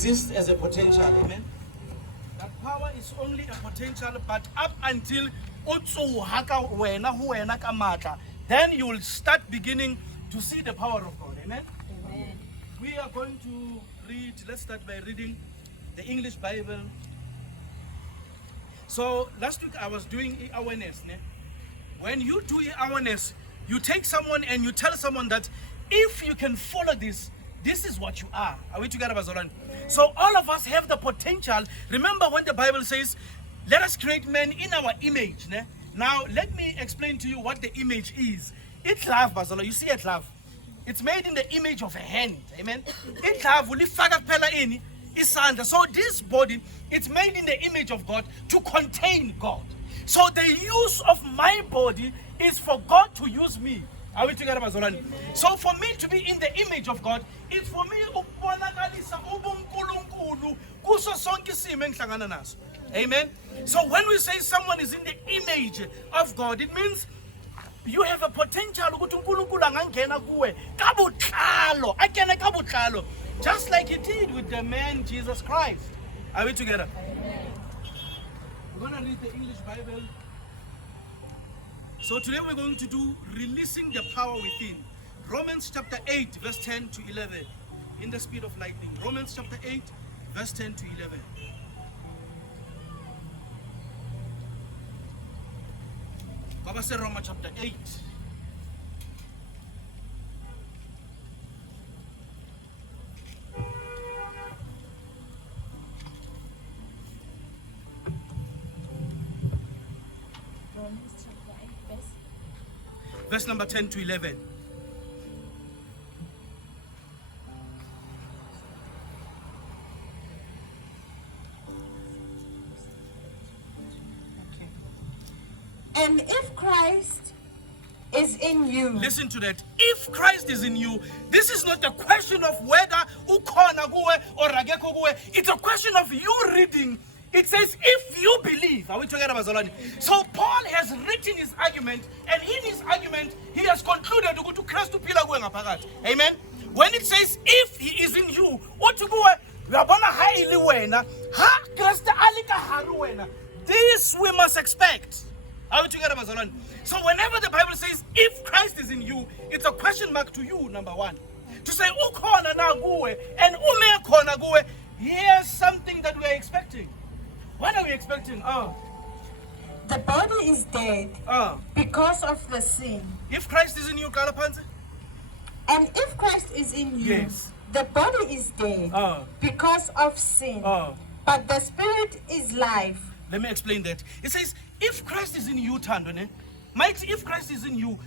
exists as a potential. Amen. That power is only a potential, but up until utsu haka wena huena kamata, then you will start beginning to see the power of God. Amen. Amen. We are going to read. Let's start by reading the English Bible. So last week I was doing awareness. Ne? When you do awareness, you take someone and you tell someone that if you can follow this, this is what you are. Are we together, Bazolan? So all of us have the potential. Remember when the Bible says, let us create man in our image. Ne? Now, let me explain to you what the image is. It's love, Bazola. You see it, love. It's made in the image of a hand. Amen. It's love. So this body, it's made in the image of God to contain God. So the use of my body is for God to use me. Are we together, Mazolani? So for me to be in the image of God, it's for me amen. So when we say someone is in the image of God, it means you have a potential just like he did with the man Jesus Christ. Are we together? Amen. We're going to read the English Bible. So today we're going to do releasing the power within. Romans chapter 8 verse 10 to 11. In the speed of lightning. Romans chapter 8 verse 10 to 11. Baba said Romans chapter 8. Verse number 10 to 11. And if Christ is in you, listen to that. If Christ is in you, this is not a question of whether ukhona kuwe or akekho kuwe. It's a question of you reading. It says, if you believe. Are we together, Bazalani? So Paul has written his argument, and in his argument, he has concluded to go to Christ to pila kuwe ngaphakathi. Amen. When it says, if he is in you, this we must expect. Are we together, Bazalani? So whenever the Bible says, if Christ is in you, it's a question mark to you, number one. To say, ukhona na kuwe, and ume khona kuwe, here's something that we are expecting. What are we expecting? the body is dead because of the sin. If Christ is in you, Kalapanze? And if Christ is in you, yes, the body is dead because of sin. But the spirit is life. Let me explain that. It says, if Christ is in you, Tandone, mighty, if Christ is in you,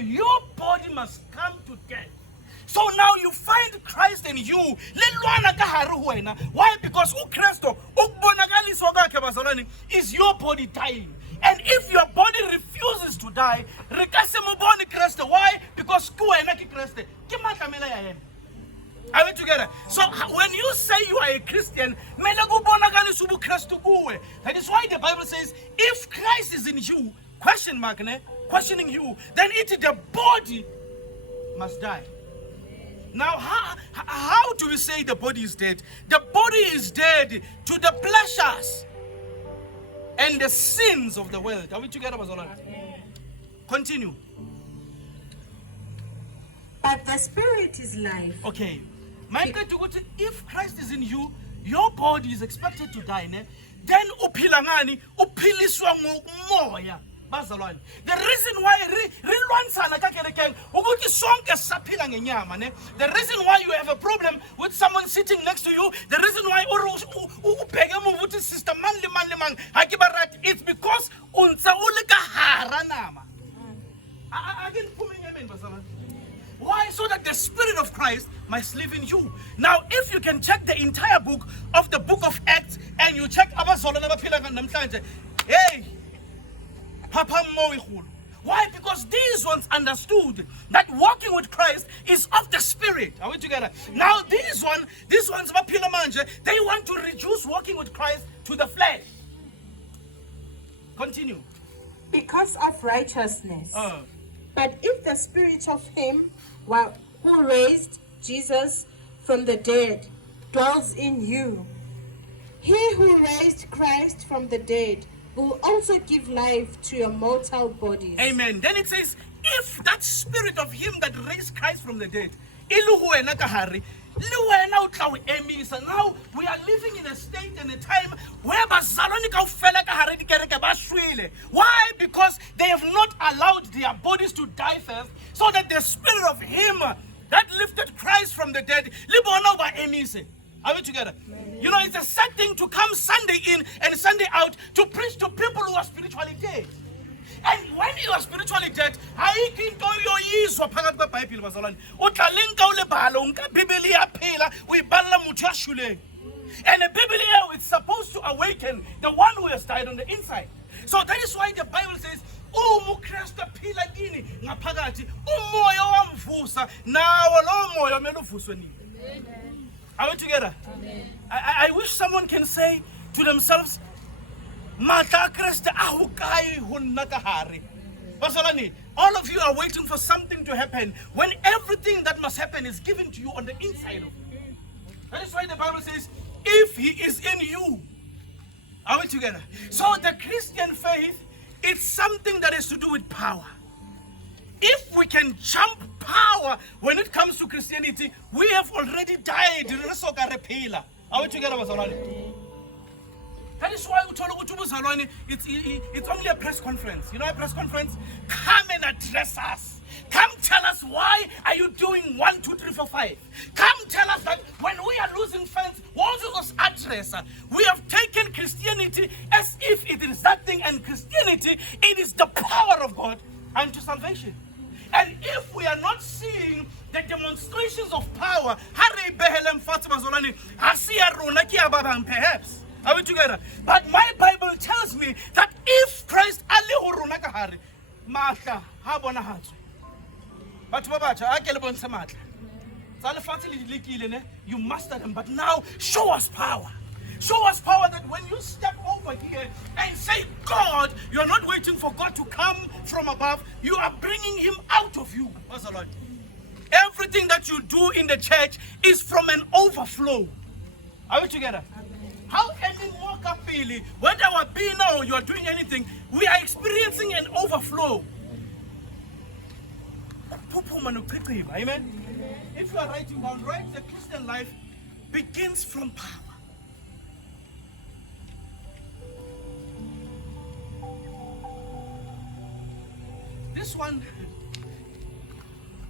your body must come to death. So now you find Christ in you. Why? Because is your body dying. And if your body refuses to die, why? Because are we together? So when you say you are a Christian, that is why the Bible says, if Christ is in you, questioning you, then the body must die. Now, how do we say the body is dead? The body is dead to the pleasures and the sins of the world. Are we together, Bazolan? Continue. But the spirit is life. Okay. If Christ is in you, your body is expected to die. Then upilangani, upiliswa moya. The reason why the reason why you have a problem with someone sitting next to you, the reason why it's because why? So that the Spirit of Christ might live in you. Now, if you can check the entire book of the book of Acts and you check hey, why? Because these ones understood that walking with Christ is of the Spirit. Are we together? Now these ones, they want to reduce walking with Christ to the flesh. Continue. Because of righteousness. But if the spirit of him who raised Jesus from the dead dwells in you. He who raised Christ from the dead will also give life to your mortal bodies. Amen. Then it says, if that spirit of him that raised Christ from the dead, now we are living in a state and a time where why? Because they have not allowed their bodies to die first, so that the spirit of him that lifted Christ from the dead, are we together? You know, it's a sad thing to come Sunday in and Sunday out to preach to people who are spiritually dead. And when you are spiritually dead, and the Bible is supposed to awaken the one who has died on the inside. So that is why the Bible says, are we together? Amen. I wish someone can say to themselves, all of you are waiting for something to happen when everything that must happen is given to you on the inside of you. That is why the Bible says, if he is in you. Are we together? So the Christian faith is something that has to do with power. If we can jump power when it comes to Christianity, we have already died. Are we together, Bazalwane? That is why we told you it's only a press conference. You know, a press conference? Come and address us. Come tell us why are you doing 1, 2, 3, 4, 5. Come tell us that when we are losing fans, what was address? We have taken Christianity as if it is that thing, and Christianity, it is the power of God unto salvation. And if we are not seeing the demonstrations of power, perhaps, are we together? But my Bible tells me that if Christ you master them, but now show us power. Show us power that when you step over here and say, God, you are not waiting for God to come from above. You are bringing him out of you. Everything that you do in the church is from an overflow. Are we together? How can we walk up freely? Whether we be now, you are doing anything, we are experiencing an overflow. Amen? If you are writing down, write, the Christian life begins from power. This one,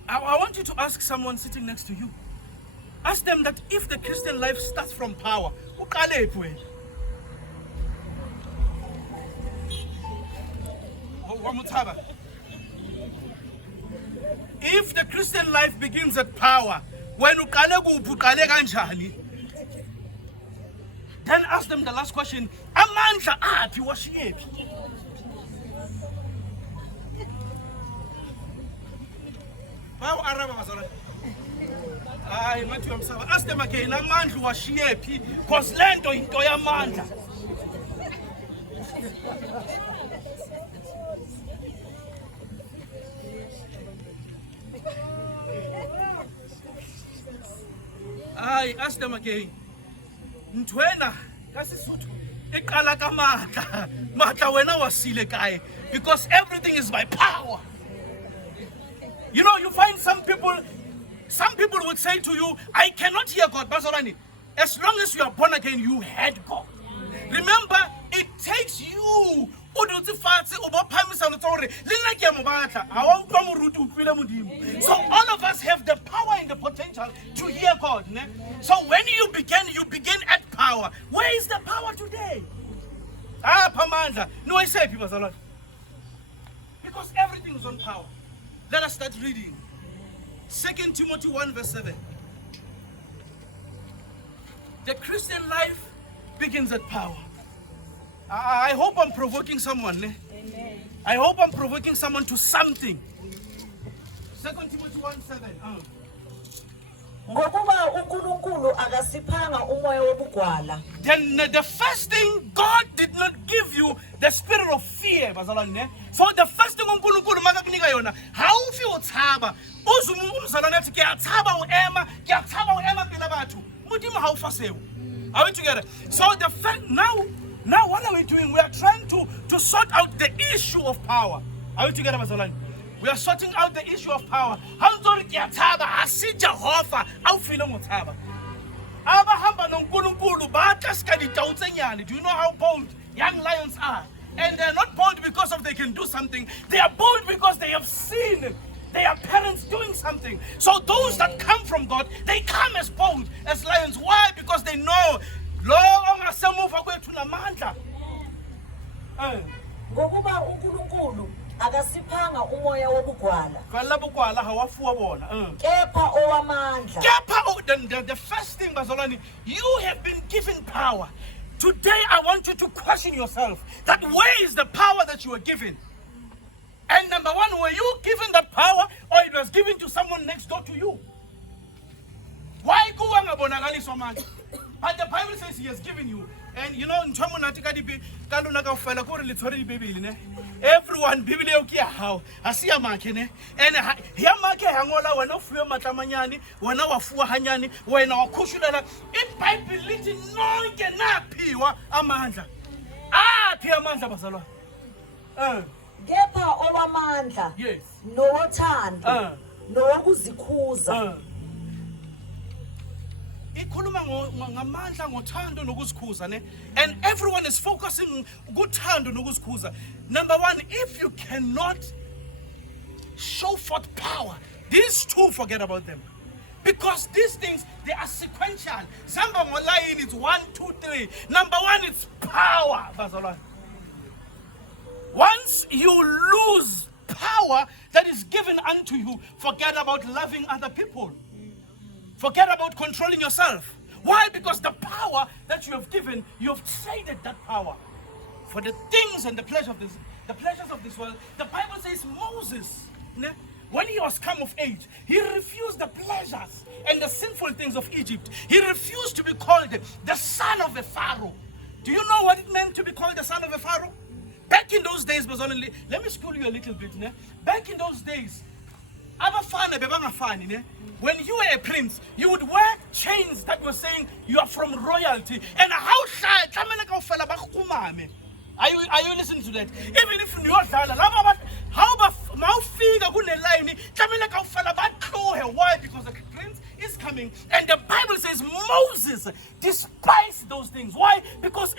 I want you to ask someone sitting next to you. Ask them that if the Christian life starts from power, if the Christian life begins at power, when then ask them the last question, amandla aphi washiyephi? Ask them again, amandla washiyephi, because lento into yamandla. Ask them again. Ntwena kasisuthu iqala kamatla. Matla wena wasile kae, because everything is by power. You know, you find some people would say to you, I cannot hear God. Bazalwane, as long as you are born again, you heard God. Remember, it takes you. So all of us have the power and the potential to hear God. Ne? So when you begin at power. Where is the power today? Pamandla. No, I say people, because everything is on power. Let us start reading. 2 Timothy 1 verse 7. The Christian life begins at power. I hope I'm provoking someone. Eh? Amen. I hope I'm provoking someone to something. 2 Timothy 1:7. Then the first thing, God did not give you the spirit of fear. So the first thing how feel Are we together? So the fact now what are we doing? We are trying to sort out the issue of power. Are we together, Bazalwane? We are sorting out the issue of power. Do you know how bold young lions are? And they're not bold because of they can do something. They are bold because they have seen their parents doing something. So those that come from God, they come as bold as lions. Why? Because they know ngokuba uNkulunkulu akasiphanga umoya wobugwala kepha owamandla. The first thing, Bazalwane, you have been given power. Today I want you to question yourself that where is the power that you were given? And number one, were you given that power or it was given to someone next door to you? Why go on? But the Bible says he has given you. And you know, in everyone, Biblia how asia makene and here make hangola when of your matamanyani when our fuwa hanyani when our kushula it Bible liti no ngena piwa amandla phi amandla bazalwa kepha owamandla yes nowothando nowokuzikhuza. And everyone is focusing kuthando nokuzikhuza. Number one, if you cannot show forth power, these two, forget about them. Because these things, they are sequential. Samba Molayin is 1, 2, 3. Number one, it's power. Once you lose power that is given unto you, forget about loving other people. Forget about controlling yourself. Why? Because the power that you have given, you have traded that power for the things and the pleasures of this world. The Bible says Moses, when he was come of age, he refused the pleasures and the sinful things of Egypt. He refused to be called the son of a Pharaoh. Do you know what it meant to be called the son of a Pharaoh? Back in those days, let me school you a little bit. Back in those days, when you were a prince, you would wear chains that were saying you are from royalty. And how are you listening to that? Even if you are why? Because the prince is coming. And the Bible says Moses despised those things. Why? Because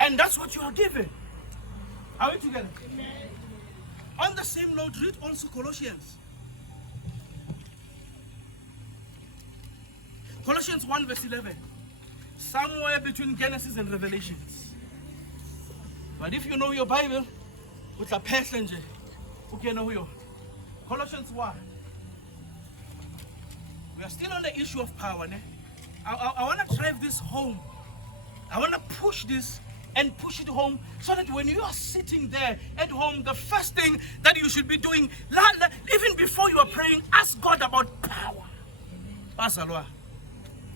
and that's what you are given. Are we together? On the same note, read also Colossians. Colossians 1 verse 11. Somewhere between Genesis and Revelations. But if you know your Bible, with a passenger, who can know you? Colossians 1. We are still on the issue of power. I want to drive this home. I want to push this and push it home so that when you are sitting there at home, the first thing that you should be doing, even before you are praying, ask God about power.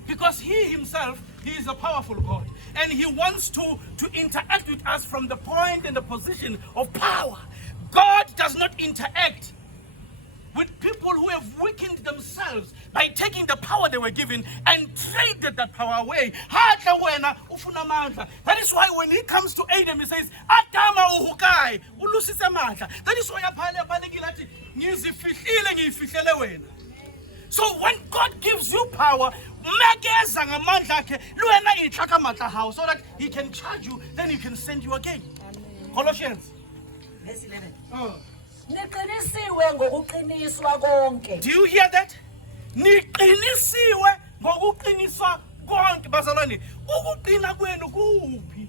Because he himself, he is a powerful God. And he wants to interact with us from the point and the position of power. God does not interact with people who have weakened themselves by taking the power they were given and traded that power away. That is why when he comes to Adam, he says, that is why so when God gives you power, so that he can charge you, then he can send you again. Colossians. Verse 11. Oh. Niqinisiwe ngokuqiniswa konke. Do you hear that? Niqinisiwe ngokuqiniswa konke bazalwane. Ukuqina kwenu kuphi?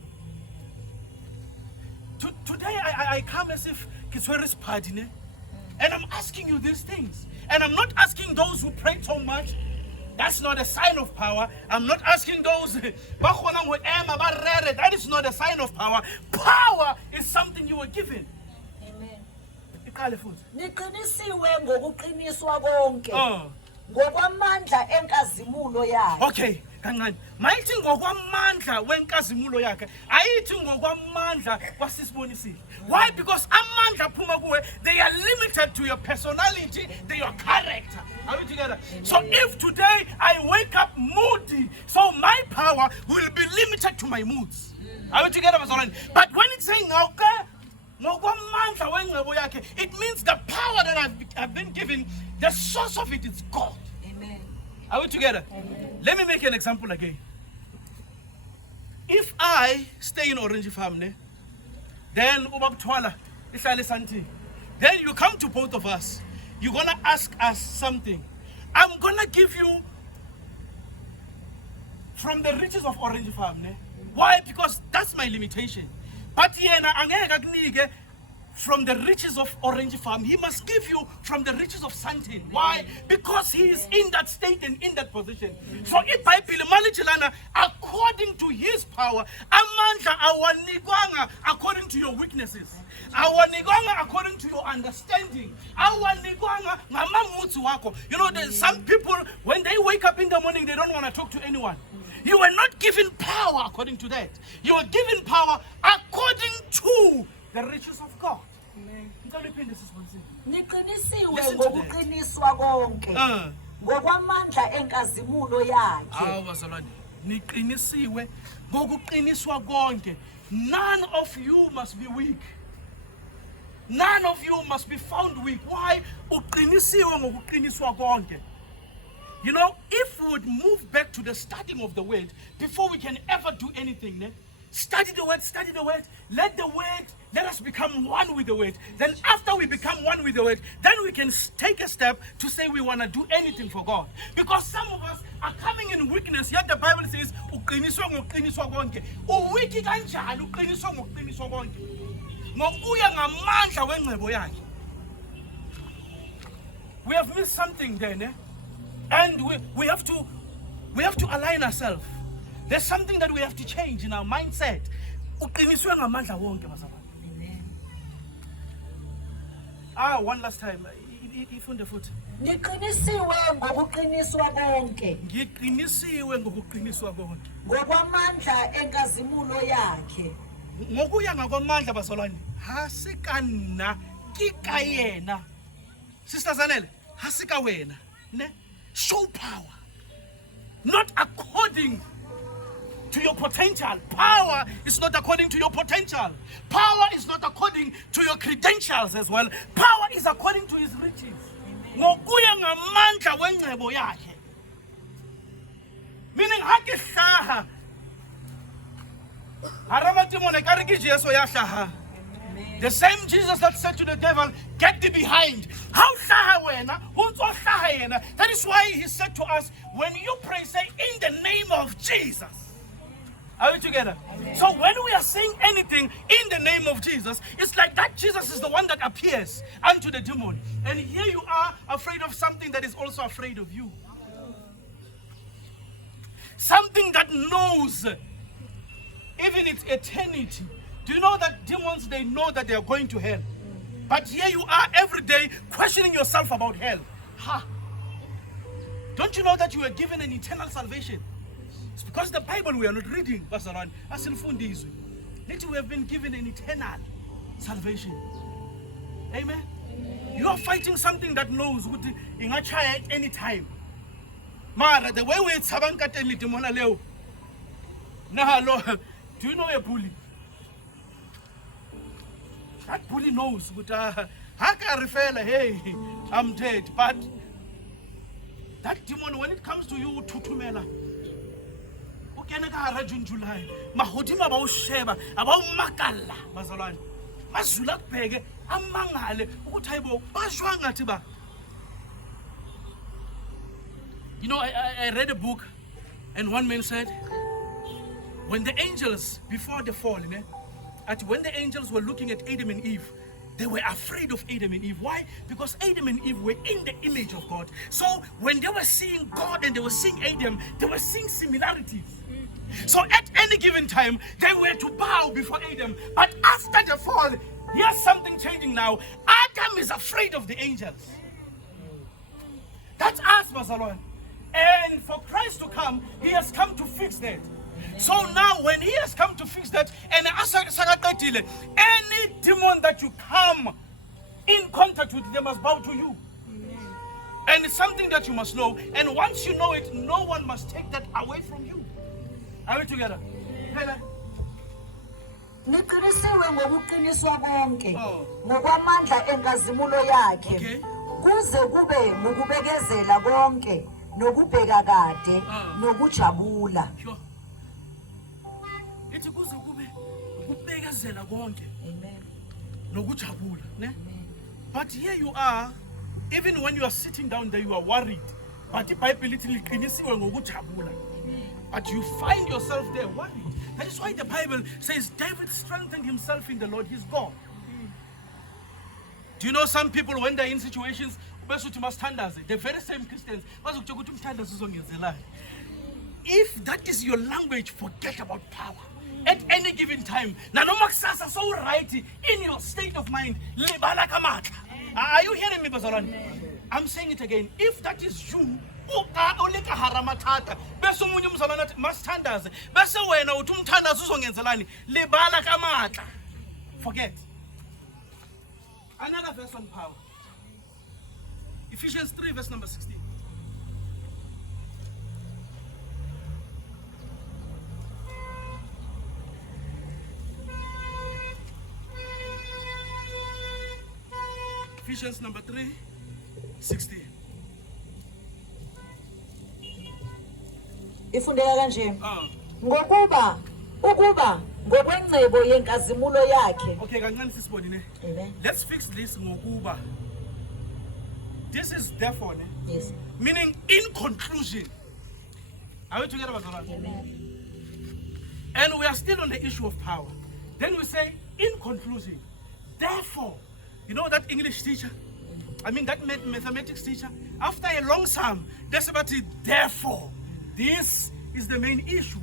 Today I come as if Kisweris party, and I'm asking you these things. And I'm not asking those who pray so much. That's not a sign of power. I'm not asking those that is not a sign of power. Power is something you were given. Niqinisiwe ngokuqiniswa konke ngokwamandla enkazimulo yakhe. Okay, kancane mayithi ngokwamandla wenkazimulo yakhe ayithi ngokwamandla kwasisibonisile. Why? Because amandla aphuma kuwe, they are limited to your personality, to your character. Are we together? So if today I wake up moody, so my power will be limited to my moods. Are we together, bazalwane? But when it's saying okay, ngokwamandla wengcebo yakhe, it means the power that I've been given, the source of it is God. Amen. Are we together? Amen. Let me make an example again. If I stay in Orange Farm, then ubabthwala ihlale Sandton, then you come to both of us, you're gonna ask us something. I'm gonna give you from the riches of Orange Farm. Why? Because that's my limitation. But yena angeke akunike from the riches of Orange Farm. He must give you from the riches of Sandton. Why? Because he is in that state and in that position. So if I believe according to his power, amandla awanikwanga according to your weaknesses, awanikwanga according to your understanding, awanikwanga ngamamutsi wako. You know, there's some people when they wake up in the morning, they don't want to talk to anyone. You were not given power according to that. You were given power according to the riches of God. Niqinisiwe Listen to that. ngokuqiniswa konke ngokwamandla enkazimulo yakhe. Bazalwane, niqinisiwe ngokuqiniswa konke. None of you must be weak. None of you must be found weak. Why? Uqinisiwe ngokuqiniswa konke. You know, if we would move back to the starting of the word before we can ever do anything, study the word, let us become one with the word. Then after we become one with the word, then we can take a step to say we want to do anything for God. Because some of us are coming in weakness, yet the Bible says, uqiniswa ngokuqiniswa konke. Uwiki kanjani uqiniswa ngokuqiniswa konke? Ngokuya ngamandla wengcebo yakhe. We have missed something there, and we have to align ourselves. There's something that we have to change in our mindset. Uqiniswe ngamandla wonke bazalwane. One last time. Ifunde futhi. Niqinisiwe ngokuqiniswa konke Ngiqinisiwe ngokuqiniswa konke. ngokwamandla enkazimulo yakhe. Ngokuya ngakwamandla bazalwane. Hasikana kika yena. Sister Zanele, hasika wena, ne? Show power. Not according to your potential. Power is not according to your potential. Power is not according to your credentials as well. Power is according to his riches. Ngokuya ngamandla wengcebo yakhe. Meaning hakihlaha. Haramatimo nekariki Jesu yahlaha. The same Jesus that said to the devil, get thee behind. How hlaha wena? Whoso hlaha yena? That is why he said to us, when you pray, say in the name of Jesus. Are we together? Amen. So when we are saying anything in the name of Jesus, it's like that Jesus is the one that appears unto the demon. And here you are afraid of something that is also afraid of you. Something that knows even its eternity. Do you know that demons, they know that they are going to hell? But here you are every day questioning yourself about hell. Don't you know that you were given an eternal salvation? It's because the Bible we are not reading, Pastor Ron. We have been given an eternal salvation. Amen? You are fighting something that knows at any time. Mara, the way we sabankateli demona leo. Do you know a bully? That bully knows, but hey, I'm dead. But that demon, when it comes to you, tutumela. Ukena ka hara July. Mahodima ba o sheba, aba o makalla, bazalwane. Mazula kubheke amangale ukuthi hayibo bashwa ngathi ba. You know, I read a book, and one man said, when the angels, before the fall, when the angels were looking at Adam and Eve, they were afraid of Adam and Eve. Why? Because Adam and Eve were in the image of God. So when they were seeing God and they were seeing Adam, they were seeing similarities. So at any given time, they were to bow before Adam. But after the fall, here's something changing now. Adam is afraid of the angels. That's us, Bazalwan. And And for Christ to come, he has come to fix that. So now when he has come to fix that, and any demon that you come in contact with, they must bow to you. And it's something that you must know. And once you know it, no one must take that away from you. Are we together? Hela. Niqinisiwe ngokuqiniswa konke Oh. ngokwamandla enkazimulo yakhe Okay. kuze kube ngokubekezela konke nokubheka kade nokujabula. Sure. Ithi kuze kube ukubekezela konke Amen. nokujabula, ne? But here you are, even when you are sitting down there, you are worried. But iBhayibheli lithi liqinisiwe ngokujabula. But you find yourself there worried. That is why the Bible says David strengthened himself in the Lord his God. Do you know some people, when they're in situations, the very same Christians, if that is your language, forget about power. At any given time, Nanomaksasa so right in your state of mind. Are you hearing me, Bazalani? I'm saying it again. If that is you, forget. Another verse on power. Ephesians 3, verse number 16. Ephesians number 3, 16. Ifundeka kanje. Ah, Ukuba ngokwengcebo yenkazimulo yakhe. okay, kancane sisibone ne. Amen. Let's fix this ngokuba. This is therefore, ne? Yes. Meaning in conclusion. Are we together, Bazalani? Amen. And we are still on the issue of power. Then we say, in conclusion, therefore, you know that English teacher? I mean that mathematics teacher? After a long sum, that's about it. Therefore, this is the main issue.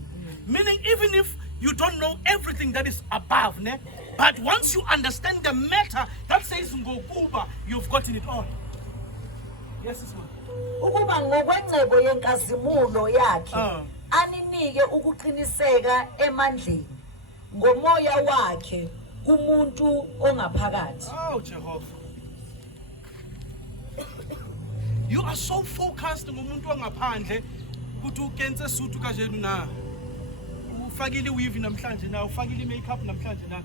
Meaning even if you don't know everything that is above, ne? But once you understand the matter that says ngokuba, you've gotten it all. Yes, it's one. Ukuba ngokwengcebo yenkazimulo yakhe aninike ukuqiniseka emandleni ngomoya wakhe kumuntu ongaphakathi. Oh, Jehovah. You are so focused ngomuntu ongaphandle ukuthi ukenze suit kanje na. Ufakile weave namhlanje na, ufakile makeup namhlanje na.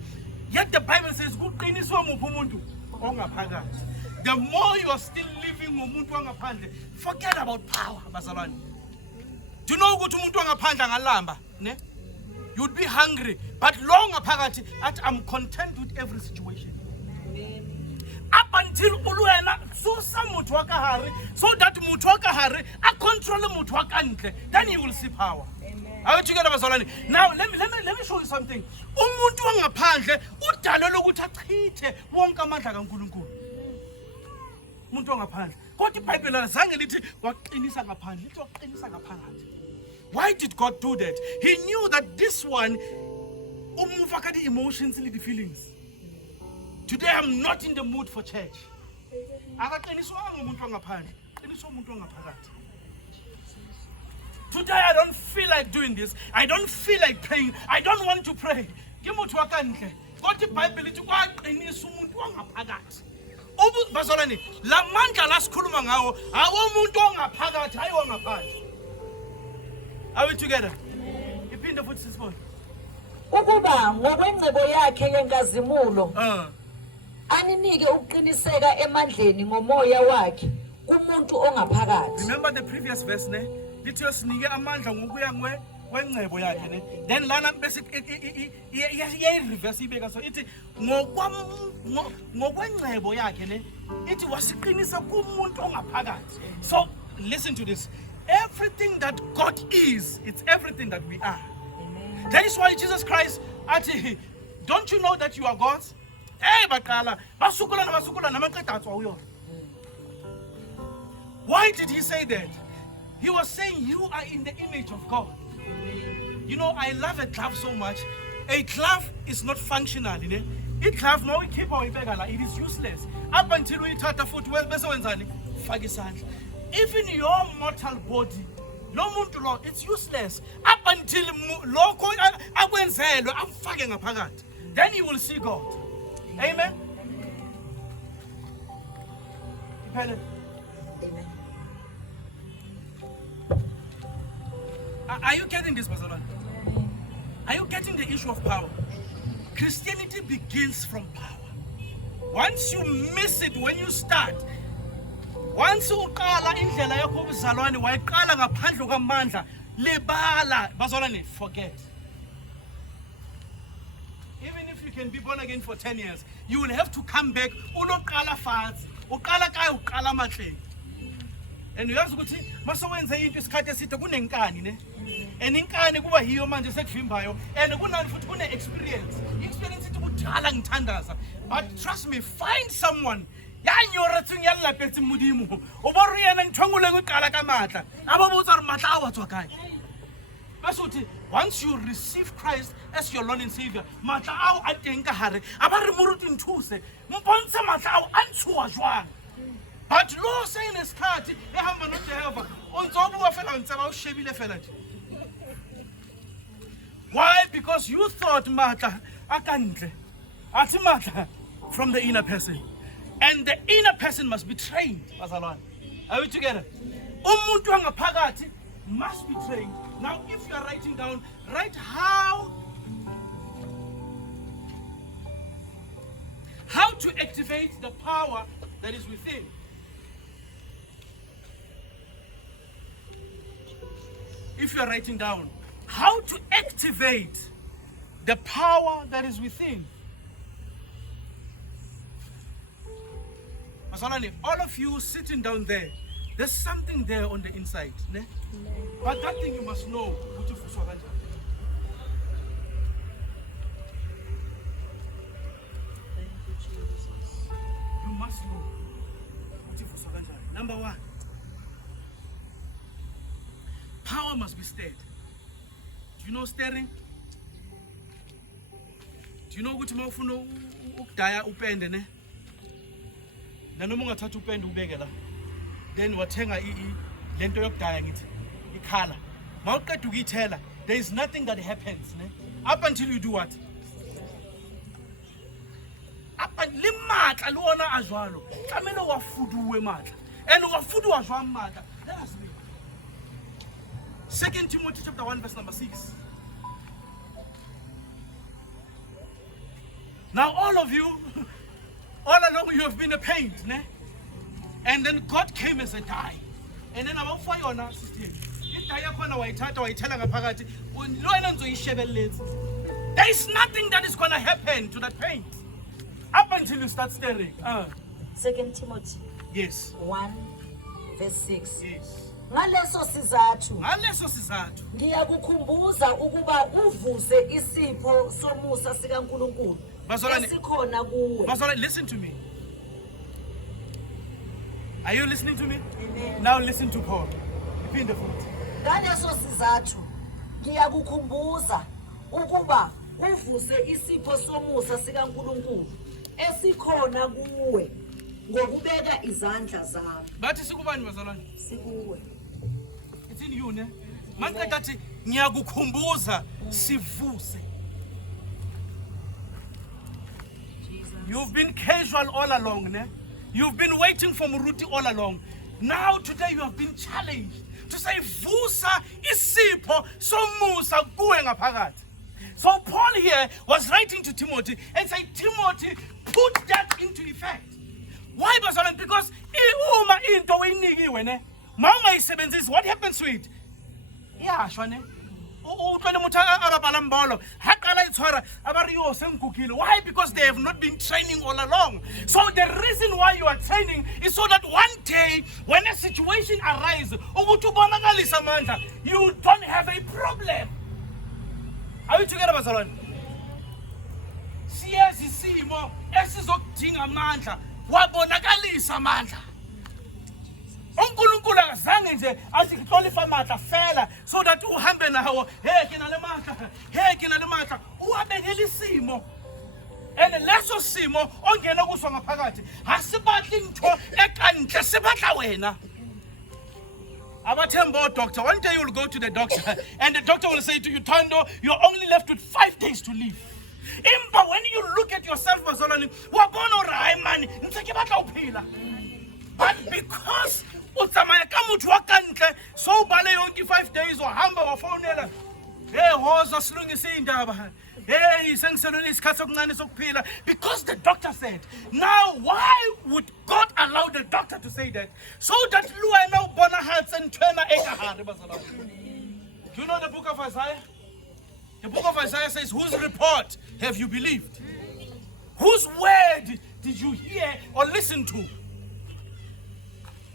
Yet the Bible says kuqiniswa muphi umuntu ongaphakathi. The more you are still living ngomuntu ongaphandle, forget about power, bazalwane. Do you know ukuthi umuntu ongaphandle angalamba, ne? You'd be hungry, but long phakathi at I'm content with every situation. Up until ulwena susa muthu wa kahari, so that muthu wa kahari a control muthu wa kantle, then you will see power. Are you together, bazalwane? Now let me show you something. Umuntu wangaphandle udalelwe ukuthi achithe wonke amandla kaNkulunkulu. Umuntu wangaphandle. Kodwa iBhayibheli azange lithi waqinisa ngaphandle, lithi waqinisa ngaphakathi. Why did God do that? He knew that this one umuva ka the emotions and the feelings. Today I'm not in the mood for church. Akaqiniswanga umuntu wangaphandle, qiniswa umuntu wangaphakathi. Today I don't feel like doing this. I don't feel like praying. I don't want to pray. Kodwa iBhayibheli lithi kwaqinisa umuntu wangaphakathi. Bazalwane, la mandla la sikhuluma ngawo awu umuntu ongaphakathi hayi wangaphandle. Are we together? Iphinde futhi sisibone. Ukuba ngokwengcebo yakhe yenkazimulo aninike ukuqiniseka emandleni ngomoya wakhe kumuntu ongaphakathi. Remember the previous verse, ne? Lithi yosinike amandla ngokuya kwengcebo yakhe, ne? Then lana bese reverse ibeka so ithi ngokwengcebo yakhe, ne? Ithi wasiqinisa kumuntu ongaphakathi. So listen to this. Everything that God is, it's everything that we are. Amen. That is why Jesus Christ, don't you know that you are God's? Hey, bakala, basukula namaqeda uyo. Why did he say that? He was saying you are in the image of God. You know, I love a glove so much. A glove is not functional, you know. A glove now we keep our ibegala, it is useless. Up until we tata foot well, bese wenzani? Fake isandla. Even your mortal body, No muntu lo, it's useless. Up until lokho akwenzelwe akufake ngaphakathi. Then you will see God. Amen. Amen. Are you getting this, Pastor? Are you getting the issue of power? Christianity begins from power. Once you miss it when you start, once uqala indlela yakho ubuzalwane wayiqala ngaphandle kwamandla lebala bazalwane, forget. Even if you can be born again for 10 years, you will have to come back unoqala fast uqala kai uqala mahleng. And uyazi ukuthi masowenze into isikhathi eside kunenkani ne, and inkani kuba hiyo manje sekuvimbayo, and kunani futhi kune experience ithi kudala ngithandaza. But trust me, find someone yanyora tsingella petsi modimo o bo re yena nthongole go qala ka matla aba botsa re matla a wa tswa kae. Basuthi once you receive Christ as your Lord and Savior, matla ao a teng ka hare aba re moruti nthuse mpontshe matla ao a ntshuwa jwang. But lo saying isikhathi ehamba no Jehova ontsobuwa fela ntse ba o shebile fela nje. Why? Because you thought matla akantle athi matla from the inner person, and the inner person must be trained. Bazalwane, are we together? Umuntu wangaphakathi must be trained. Now if you are writing down, write how to activate the power that is within. If you are writing down how to activate the power that is within. All of you sitting down there, there's something there on the inside. Ne? But that thing you must know. You must know. Number one, power must be stirred. Do you know stirring? Do you know ukuthi mawufuna ukudaya upende ne? Nanoma ungathatha upende ubeke la. Then wathenga lento yokudaya ngithi ikhala. Mawuqeda ukuyithela, there is nothing that happens ne? Up until you do what? Up limatla luona ajwalo. Tlamelo wafuduwe matla. And wafuduwa jwa matla. Let us read. 2 Timothy chapter 1 verse number 6. Now all of you, all along you have been a pain, ne? And then God came as a dye. And then about 4 years, sister, there is nothing that is going to happen to that paint up until you start stirring. 2 Timothy Yes. 1 verse 6. Yes. Ngaleso sizathu ngiyakukhumbuza ukuba uvuse isipho somusa sikaNkulunkulu esikhona kuwe. Bazalwane, listen to me. Are you listening to me? Amen. Now listen to Paul. Repeat the foot. Ngaleso sizathu ngiyakukhumbuza ukuba uvuse isipho somusa sikaNkulunkulu esikhona kuwe ngokubeka izandla zakho. Bathi sikubani bazalwane? Sikuwe. It's in you, ne? Mangqeda athi ngiyakukhumbuza sivuse. You've been casual all along, ne? You've been waiting for Muruti all along. Now today you have been challenged to say vusa isipho somusa kuwe ngaphakathi. So Paul here was writing to Timothy and saying, Timothy, put that into effect. Why, bazalwane? Because uma into oyinikiwe ne, mawungayisebenzisi, what happens to it? Iyashwa ne. Utlwele umuntu ababhala mbolo haqala itshwara abariyo sengugile. Why? Because they have not been training all along. So the reason why you are training is so that one day when a situation arises ukuthi ubonakalisa amandla, you don't have a problem. Are we together, bazalwane? Siyazi isimo esizokudinga amandla wabonakalisa amandla. uNkulunkulu akazange nje athi ngihlolifa amandla fela so that uhambe nawo ke nale mandla uwabekela isimo, and leso simo ongena kusho ngaphakathi asibadli ngitho ekanhle sibadla wena. Abathembo doctor. One day you'll go to the doctor and the doctor will say to you, Thando, you're only left with 5 days to live. Imba, when you look at yourself, bazalwane, wabona uri man, ntse ke batla ho phela. But because utsamaya ka motho wa kantle, so bale yonke 5 days or hamba wa phonela. Hey, hoza silungise indaba. Hey, sengiselwe isikhathi sokuncane sokuphila. Because the doctor said. Now, why would God allow the doctor to say that? So that luena ubona hearts and turn ekahare bazalwane. Do you know the book of Isaiah? The book of Isaiah says, whose report have you believed? Whose word did you hear or listen to?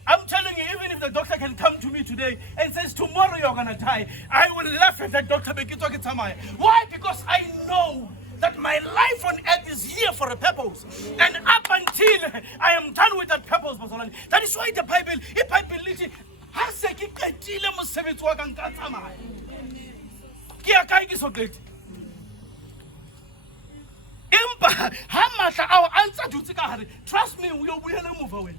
I'm telling you, even if the doctor can come to me today and says, tomorrow you're going to die, I will laugh at that doctor. Why? Because I know that my life on earth is here for a purpose. And up until I am done with that purpose, that is why the Bible, trust me, we will move away.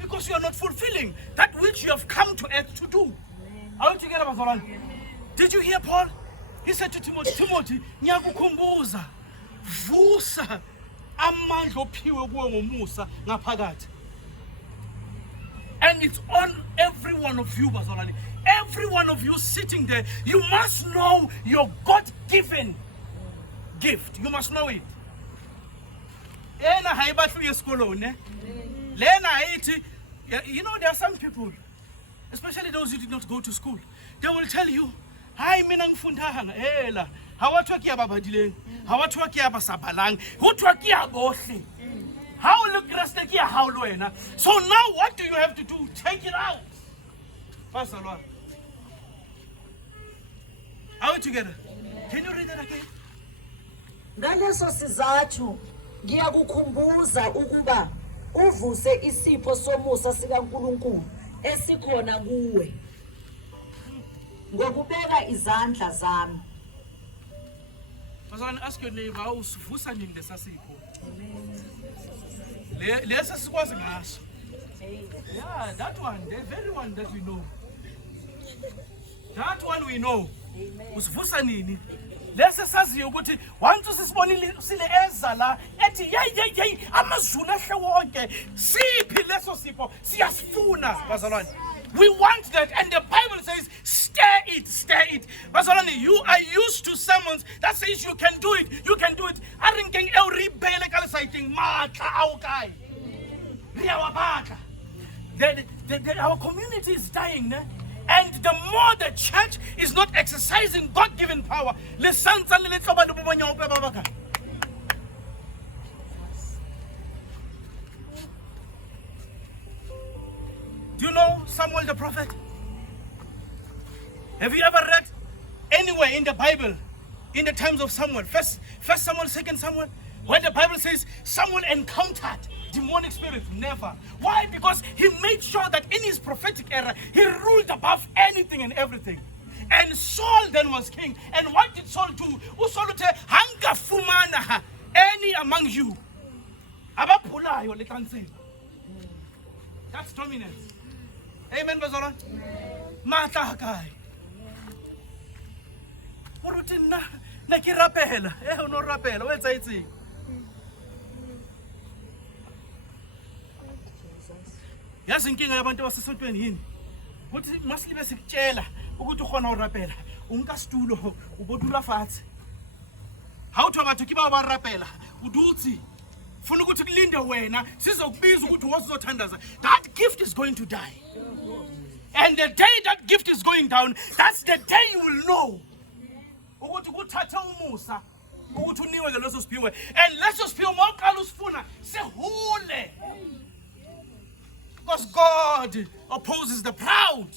Because you are not fulfilling that which you have come to earth to do. Are we together, bazalwane? Did you hear Paul? He said to Timothy, ngiyakukhumbuza, vusa amandla ophiwe kuwe ngomusa ngaphakathi. And it's on every one of you, bazalwane. Every one of you sitting there, you must know your God-given gift. You must know it. Ena hayibathu yesikolone. Lena hayithi, you know, there are some people, especially those who did not go to school, they will tell you, hayi mina ngifundanga hela hawathiwa kuyababadileng hawathiwa kuyabasabalang huthiwa kuyabohle how look rasta how wena. So now what do you have to do? Take it out. Pastor Lord, are we together? Can you read that again? Ngaleso sizathu ngiyakukhumbuza ukuba uvuse isipho somusa sikaNkulunkulu esikhona kuwe ngokubeka izandla zami. Bazalwane, ask your neighbor, usivusa nini lesasipho? Lesa sikwazi ngaso. Yeah, that one, the very one that we know. That one we know. Usivusa nini? Lesa saziyo ukuthi once usisibonile sile eza la ethi hey amazulu ehle wonke siphi leso sipho siyasifuna bazalwane. We want that, and the Bible says stir it. Bazalwane, you are used to sermons that says you can do it. Arinkeng e rebele ka lesaiting matla a ukai. Riawa batla. Our community is dying, ne? And the more the church is not exercising God-given power, do you know Samuel the prophet? Have you ever read anywhere in the Bible, in the times of Samuel, First Samuel, 2 Samuel, where the Bible says Samuel encountered demonic spirits? Never. Why? Because he made sure that in his prophetic era, he ruled above anything and everything. And Saul then was king. And what did Saul do? Saul said, "Hanga fumana any among you." That's dominance. Amen, bazalwane. Mata hakai. Urutina na kirapela. No rapela. Wetsa itsi. Yazi inkinga yabantu basesontweni yini? Ukuthi masibe sikutshela ukuthi ukhona urapela. Unka situlo ubodula fatshe. How to batho ke ba ba rapela. Udutsi. Funa ukuthi kulinde wena sizokubiza ukuthi wozothandaza. That gift is going to die. And the day that gift is going down, that's the day you will know. Ukuthi kuthatha umusa ukuthi uniwe ke leso siphiwe. And leso siphiwe mawuqala usifuna sehule. Because God opposes the proud,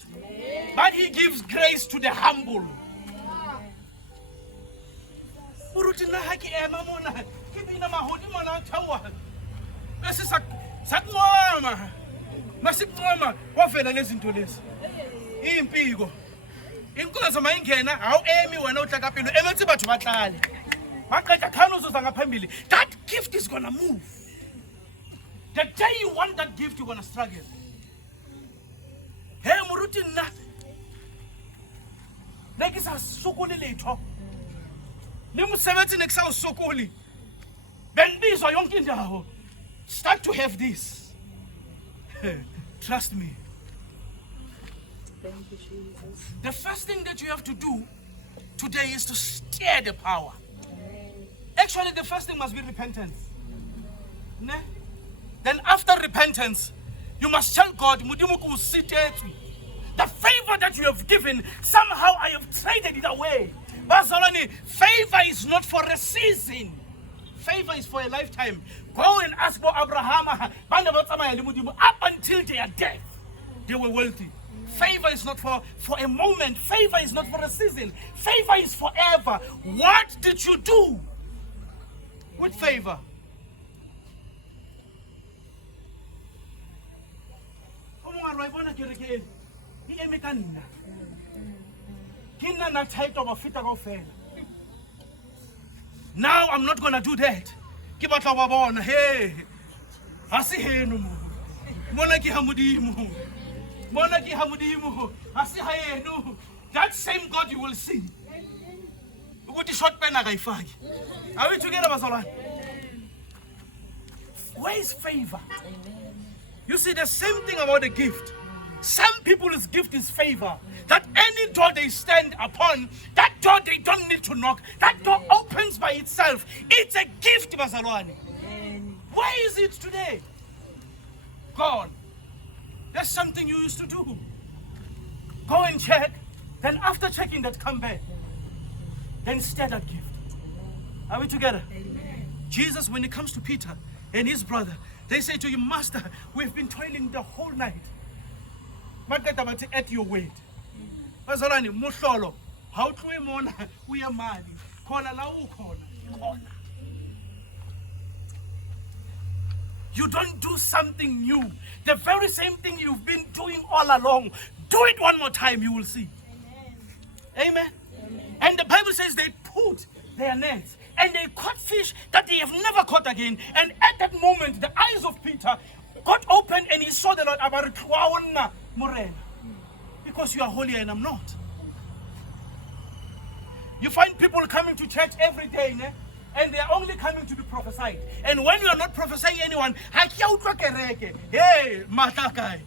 but He gives grace to the humble. Urutina haki ema mona, kibina mahodi mona tawa. Bese sakngoma, masikngoma wafela lezinto lezi. Impiko. Inkozo mayingena awu emi wena uhlakapilo emethi bathu bahlale. Maqedza khana uzoza ngaphambili. That gift is going to move. The day you want that gift, you're going to struggle. ukuthi na nekisasukuli letho nimsebenzi nekisawusukuli benibizwa yonke indawo. Start to have this. Trust me. Thank you, Jesus. The first thing that you have to do today is to stir the power. Actually, the first thing must be repentance. Ne? Then after repentance, you must tell God, "Mudimu kusithethu. The favor that you have given, somehow I have traded it away." Bazalwane, favor is not for a season. Favor is for a lifetime. Go and ask for Abraham. Up until their death, they were wealthy. Favor is not for a moment. Favor is not for a season. Favor is forever. What did you do with favor? Now I'm not gonna do that. Hey, asi henu monaki hamudimu, monaki hamudimu, asi hayenu. That same God you will see. Are we together, Bazalwane? Where is favor? You see, the same thing about the gift. Some people's gift is favor. That any door they stand upon, that door they don't need to knock. That door opens by itself. It's a gift, Bazalwane. Where is it today? Gone. There's something you used to do. Go and check. Then after checking that, come back. Then stir that gift. Are we together? Amen. Jesus, when it comes to Peter and his brother, they say to him, "Master, we've been toiling the whole night. At your weight." Bazalwane, muhlolo, how to emona uyamali. Khona la ukhona. You don't do something new. The very same thing you've been doing all along. Do it one more time, you will see. Amen. Amen. And the Bible says they put their nets and they caught fish that they have never caught again. And at that moment, the eyes of Peter got open and he saw the Lord. Because you are holy and I'm not. You find people coming to church every day, ne? And they are only coming to be prophesied. And when you are not prophesying anyone, hey, matakai.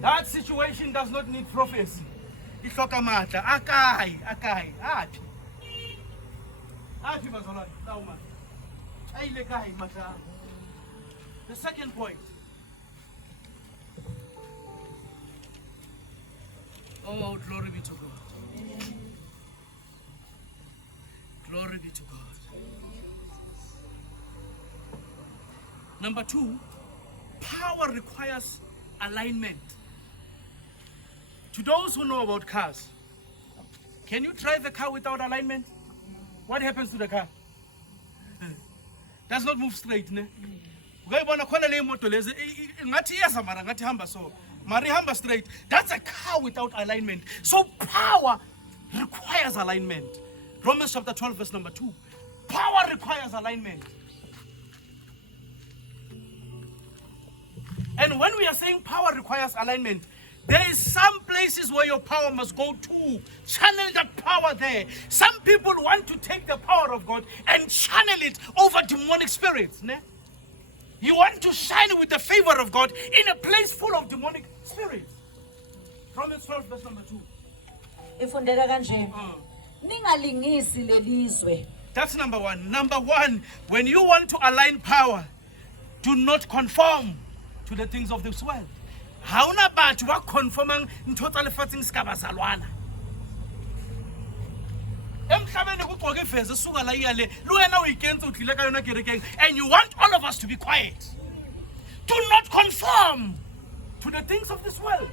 That situation does not need prophecy. Ihloka matla, akai, athi. Athi bazalwane, lawuma. Ayile kai matla. The second point. Oh, glory be to God. Glory be to God. Number 2, power requires alignment. To those who know about cars, can you drive a car without alignment? What happens to the car? Does not move straight, ne? Marihamba straight. That's a car without alignment. So power requires alignment. Romans chapter 12 verse number 2. Power requires alignment. And when we are saying power requires alignment, there is some places where your power must go to. Channel that power there. Some people want to take the power of God and channel it over demonic spirits. Ne? You want to shine with the favor of God in a place full of demonic spirits. Romans 12 verse number 2. Ifundeka kanje. Ningalingisi lelizwe. That's number 1. Number 1, when you want to align power, do not conform to the things of this world. Hauna batho ba conformang ntho tsa lefatsheng ska bazalwana. Emhlabeni kuqoke ifeze suka la iyale lo wena o ikentse o tlile ka yona kerekeng, and you want all of us to be quiet. Do not conform to the things of this world.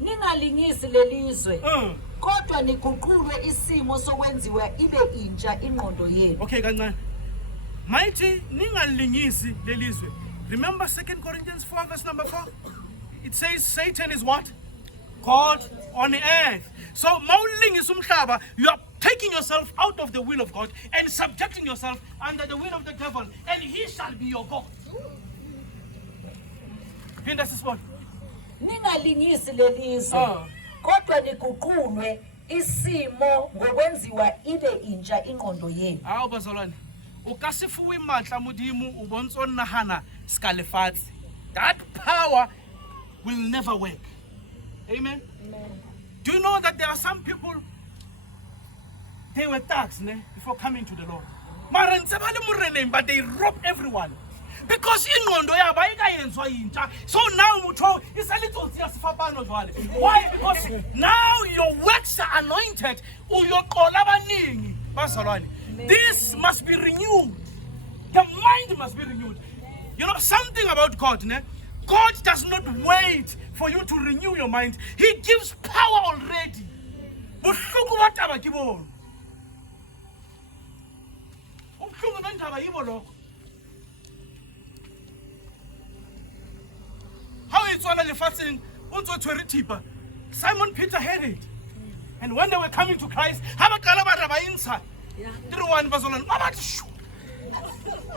Ningalingisi lelizwe. Kodwa niguqulwe isimo sokwenziwa ibe intsha ingqondo yenu. Okay, kancane. Mighty ningalingisi lelizwe. Remember 2 Corinthians 4 verse number 4? It says Satan is what? God on the earth. So mauling is umhlaba, you are taking yourself out of the will of God and subjecting yourself under the will of the devil. devil, and he shall be your God. Phinda sisibone. Ningalingisi lelizwe. Kodwa niguqulwe isimo ngokwenziwa ibe intsha ingqondo yenu. Hawu bazalwane. O ka se fuwe matla modimo o bontso nahana ska lefatshe. That power will never work. Amen. Do you know that there are some people, they were thugs before coming to the Lord? But they rob everyone. Because so now it's a little why? Because now your works are anointed. This must be renewed. The mind must be renewed. You know something about God, God does not wait for you to renew your mind. He gives power already. How it's one of the fasting, Simon Peter heard it. And when they were coming to Christ,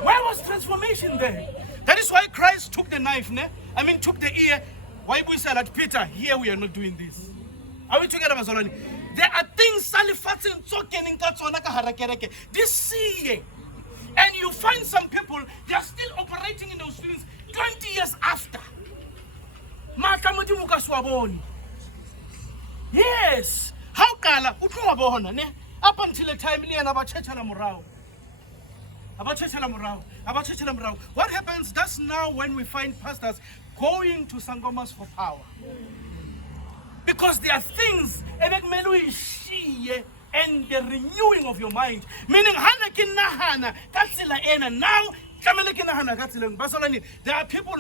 where was transformation there? That is why Christ took the knife, took the ear. Why we say that Peter, here we are not doing this. Are we together, Bazolani? There are things this see. And you find some people, they are still operating in those things 20 years after. Yes. How kala up until the time what happens? That's now when we find pastors going to Sangomas for power. Because there are things and the renewing of your mind. Meaning now there are people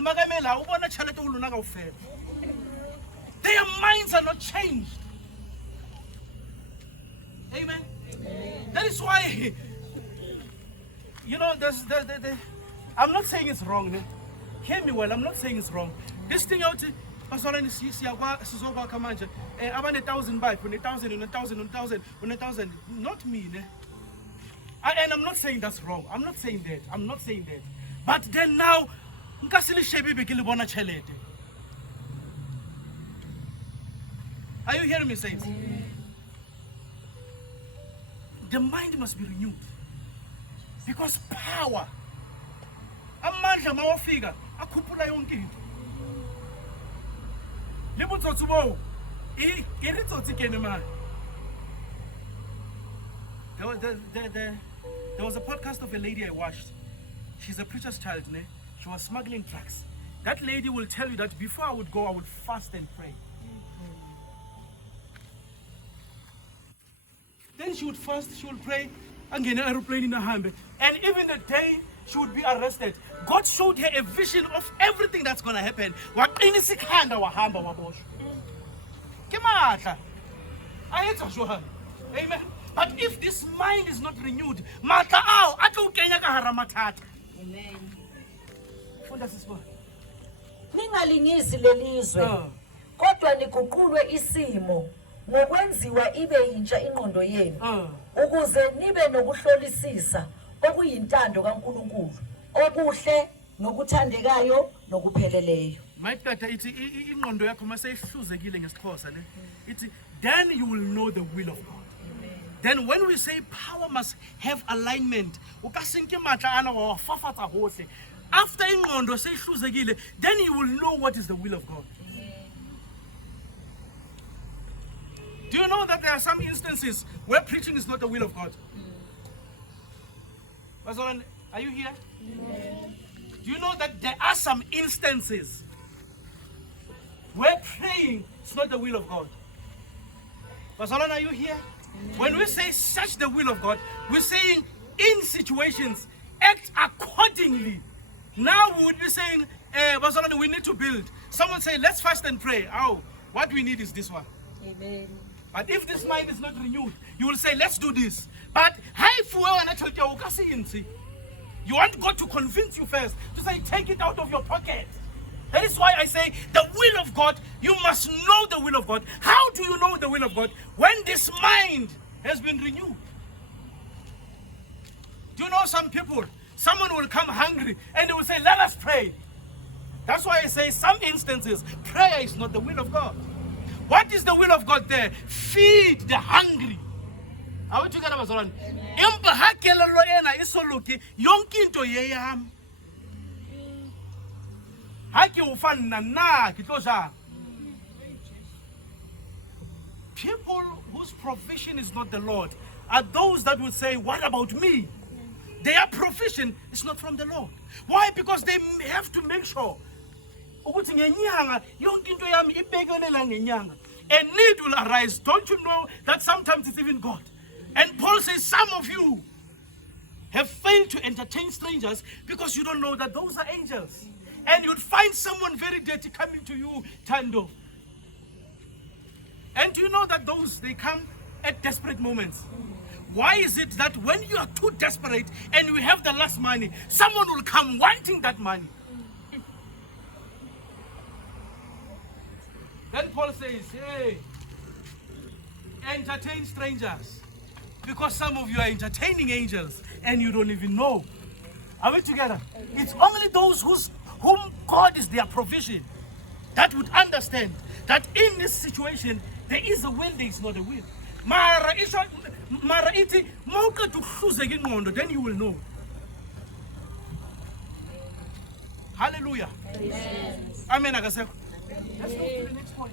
their minds are not changed. Amen. That is why, you know, I'm not saying it's wrong. Hear me well, I'm not saying it's wrong. This thing out, not me. And I'm not saying that's wrong. I'm not saying that. But then now, are you hearing me, saints? The mind must be renewed. Because power. Amandla mawafika akhuphula yonke into. Libutsotsi bo iritsotsi kene man. There was a podcast of a lady I watched. She's a preacher's child, She was smuggling drugs. That lady will tell you that before I would go, I would fast and pray. Then she would fast, she would pray, and get an aeroplane in her hand. And even the day she would be arrested, God showed her a vision of everything that's going to happen. Amen. But if this mind is not renewed, amen. Ningalingisi lelizwe. Kodwa niguqulwe isimo ngokwenziwa ibe intsha ingqondo yenu. Ukuze nibe nokuhlolisisa okuyintando kaNkulunkulu, okuhle nokuthandekayo nokupheleleyo. Mayitata ithi ingqondo yakho maseyihluzekile ngesikhosa ithi then you will know the will of God. Then when we say power must have alignment, ukasinke matla ana wafafatsa hohle. After ingqondo seyihluzekile, then you will know what is the will of God. Do you know that there are some instances where preaching is not the will of God? Bazalan, are you here? Do you know that there are some instances where praying is not the will of God? Bazalan, are you here? When we say such the will of God, we're saying in situations, act accordingly. Now we would be saying, Bazalan, we need to build. Someone say, let's fast and pray. Oh, what we need is this one. Amen. But if this mind is not renewed, you will say, let's do this. But you want God to convince you first, to say, take it out of your pocket. That is why I say, the will of God, you must know the will of God. How do you know the will of God? When this mind has been renewed. Do you know some people, Someone will come hungry and they will say, let us pray. That's why I say some instances, prayer is not the will of God. What is the will of God there? Feed the hungry. Are we together, bazalwane? Empa ha kelelo ena e soloke yonke into ye yami. Ha ke o fa nna nna ke tlo jang. People whose provision is not the Lord are those that would say, what about me? Their provision is not from the Lord. Why? Because they have to make sure ukuthi ngenyanga yonke into yami ibekelela ngenyanga. A need will arise. Don't you know that sometimes it's even God? And Paul says some of you have failed to entertain strangers because you don't know that those are angels. And you'd find someone very dirty coming to you, Tando. And do you know that those, they come at desperate moments? Why is it that when you are too desperate and you have the last money, someone will come wanting that money? Then Paul says, hey, entertain strangers. Because some of you are entertaining angels and you don't even know. Are we together? It's only those whom God is their provision that would understand that in this situation, there is a will, there is not a will. Mara iti mauka to khuzeke ingqondo, then you will know. Hallelujah. Amen. Let's go to the next point.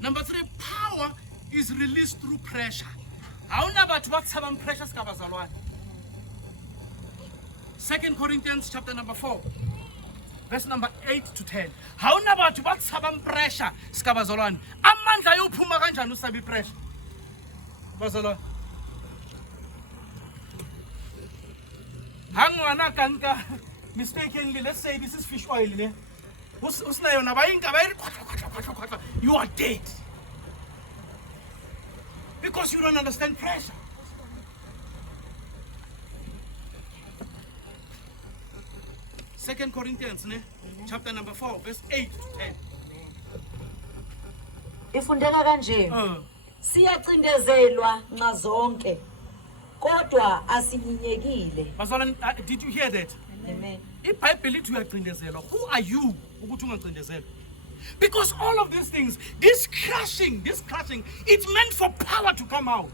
Number 3, power is released through pressure. Pressure. 2 Corinthians chapter number 4. Verse number 8 to 10. How nabathu batsaba pressure skabazalwane. Amandla ayophuma kanjani usabi pressure? Bazalwane. Hangwana kanka mistakenly, let's say this is fish oil ne. Usnayo na bayinka bayiri, you are dead. Because you don't understand pressure. Second Corinthians chapter number 4 verse 8 to 10. Ifundeka kanje. Siyacindezelwa ngazonke. Kodwa asinyinyekile. Bazalwane, did you hear that? Amen. IBhayibheli ithi uyacindezelwa. Who are you ukuthi ungacindezelwa? Because all of these things, this crushing, it's meant for power to come out.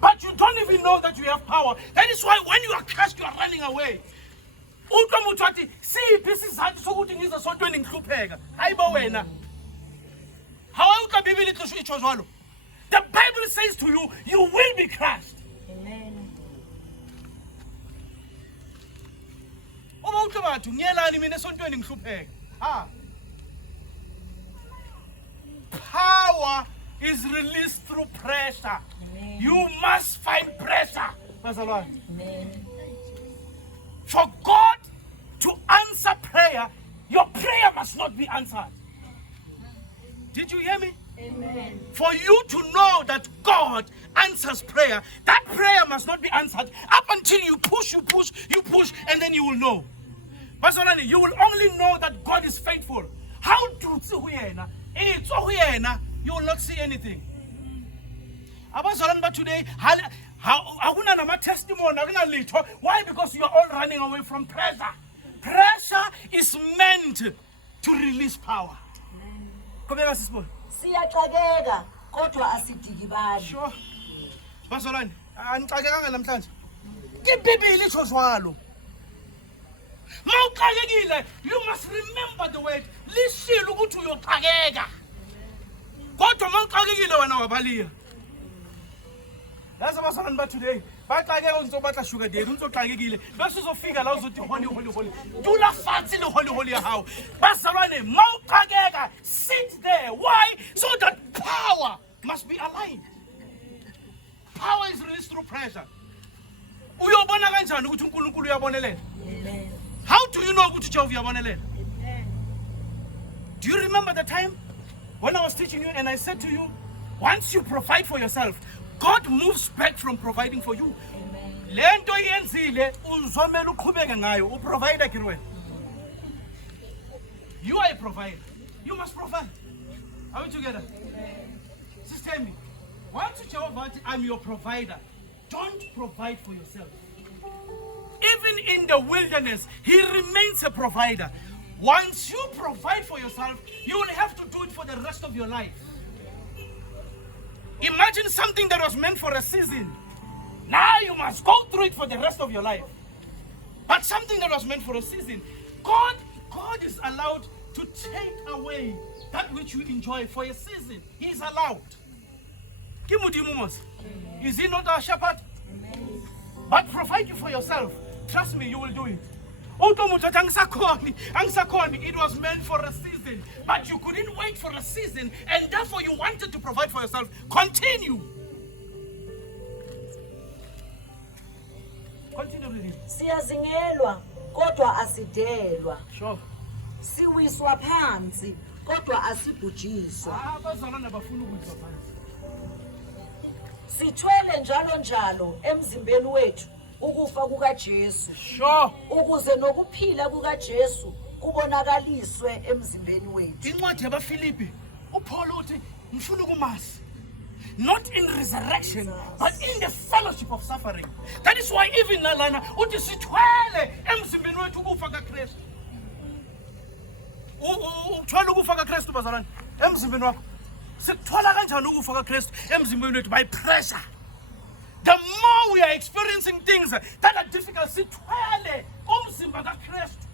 But you don't even know that you have power. That is why when you are crushed, you are running away. See, this is how the Bible says to you, you will be crushed. Amen. Power is released through pressure. Amen. You must find pressure. Amen. For God to answer prayer, your prayer must not be answered. Did you hear me? Amen. For you to know that God answers prayer, that prayer must not be answered up until you push, and then you will know. Personally, you will only know that God is faithful. How to you will not see anything. But today, why? Because you are all running away from pressure. Pressure is meant to release power. Siyaxakeka kodwa asidikibali. Sure. Bazalwane, anixakekanga namhlanje. Ibhayibheli itsho njalo. Mawuxakekile, you must remember the word. Lishilo ukuthi uyoxakeka. Kodwa mawuxakekile wena wabaliya. That's what I'm about today. But I get on to sugar day, don't xakekile. Bese uzofika la uzothi holy. Dula fathi le holy how. Bazalwane, mawuxakeka, sit there. Why? So that power must be aligned. Power is released through pressure. Uyobona kanjani ukuthi uNkulunkulu uyabonelela? Amen. How do you know ukuthi Jehova uyabonelela? Do you remember the time when I was teaching you and I said to you, once you provide for yourself, God moves back from providing for you. Lento yenzile uzomela uqhubeke ngayo uprovide ke wena. You are a provider. You must provide. Are we together? Sister me. Once Jehovah, I'm your provider. Don't provide for yourself. Even in the wilderness, he remains a provider. Once you provide for yourself, you will have to do it for the rest of your life. Imagine something that was meant for a season. Now you must go through it for the rest of your life. But something that was meant for a season, God is allowed to take away that which you enjoy for a season. He is allowed. Is he not our shepherd? But provide you for yourself. Trust me, you will do it. It was meant for a season, but you couldn't wait for a season, and therefore you wanted to provide for yourself. Continue. Continue reading. Siyazingelwa kodwa asidelwa. Sure. Siwiswa phansi kodwa asibhujiswa. Abazalwane bafuna ukuzwa phansi. Sithwele njalo emzimbeni wethu ukufa kukaJesu. Sure. Ukuze nokuphila kukaJesu kubonakaliswe emzimbeni wethu. Incwadi yabaFilipi, uPaul uthi ngifuna ukumazi. Not in resurrection, but in the fellowship of suffering. That is why even lana uthi sithwele emzimbeni wethu ukufa kaKristu. Uthwele ukufa kaKristu bazalwane emzimbeni wakho. Sithwala kanjani ukufa kaKristu emzimbeni wethu? By pressure. The more we are experiencing things that are difficult, sithwele umzimba kaKristu.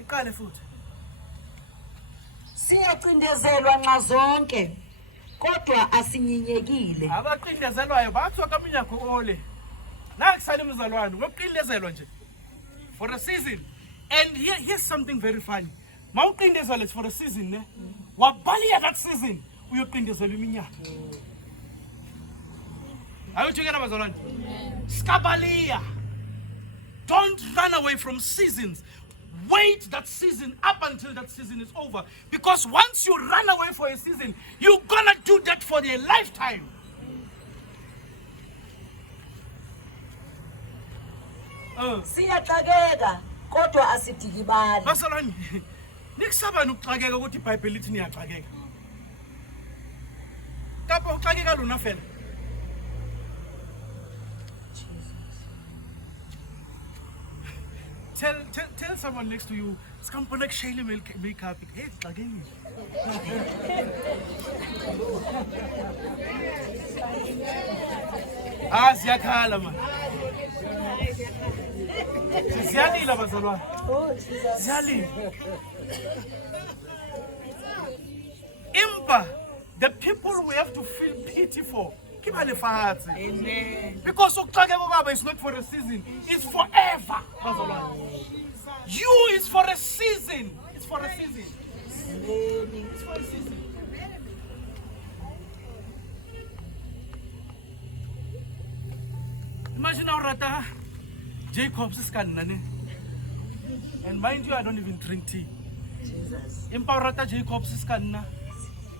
Iqale futhi. Siyacindezelwa nxa zonke kodwa asinyinyekile. Abaqindezelwayo bathwa kaminyakho ole. Nakusale umzalwane, ngoqindezelwa nje. For a season. And here's something very funny. Mawuqindezelwa for a season ne. Wabaliya that season, uyoqindezelwa iminyaka. Are you together, bazalwane? Skabaliya. Don't run away from seasons. Wait that season up until that season is over. Because once you run away for a season, you're gonna do that for their lifetime. Siyaxakeka kodwa asidikibali. Bazalwane, nikusaba nokuxakeka ukuthi iBhayibheli lithi niyaxakeka. Kapho uxakeka lona fela. Tell someone next to you, "Skampona kushayile makeup." Hey, xakekile. Siyakhala man. Siyalila bazalwane. Siyalila. Impa, the people we have to feel pity for. Amen. Because it's not for a season, it's forever. You is for a season. It's for a season. It's for a season. Imagine how Rata Jacobs is canning. And mind you, I don't even drink tea. Impa Jacobs is canning.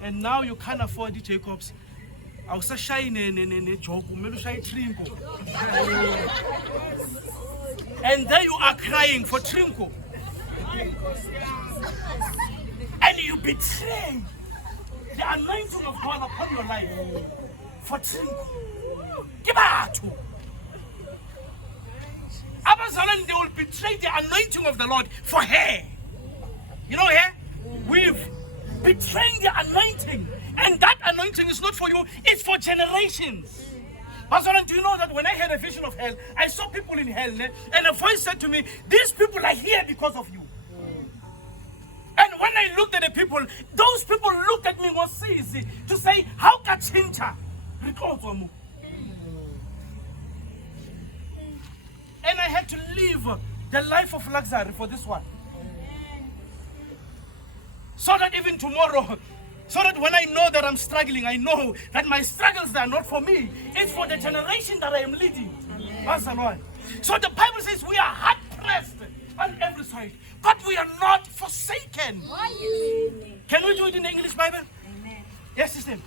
And now you can't afford the Jacobs. I was shy in joke, maybe shy trinko. And then you are crying for trinko. And you betray the anointing of God upon your life for trinko. Give out. Abazalwane, they will betray the anointing of the Lord for hair. You know hair? We've betrayed the anointing. And that anointing is not for you, it's for generations. Pastor, do you know that when I had a vision of hell, I saw people in hell, and a voice said to me, "These people are here because of you." And when I looked at the people, those people looked at me was easy to say, "How can chincha?" And I had to live the life of luxury for this one. So that even tomorrow, so that when I know that I'm struggling, I know that my struggles are not for me. It's for the generation that I am leading. That's the Lord. So the Bible says we are hard pressed on every side, but we are not forsaken. Can we do it in the English Bible? Amen. Yes, sister.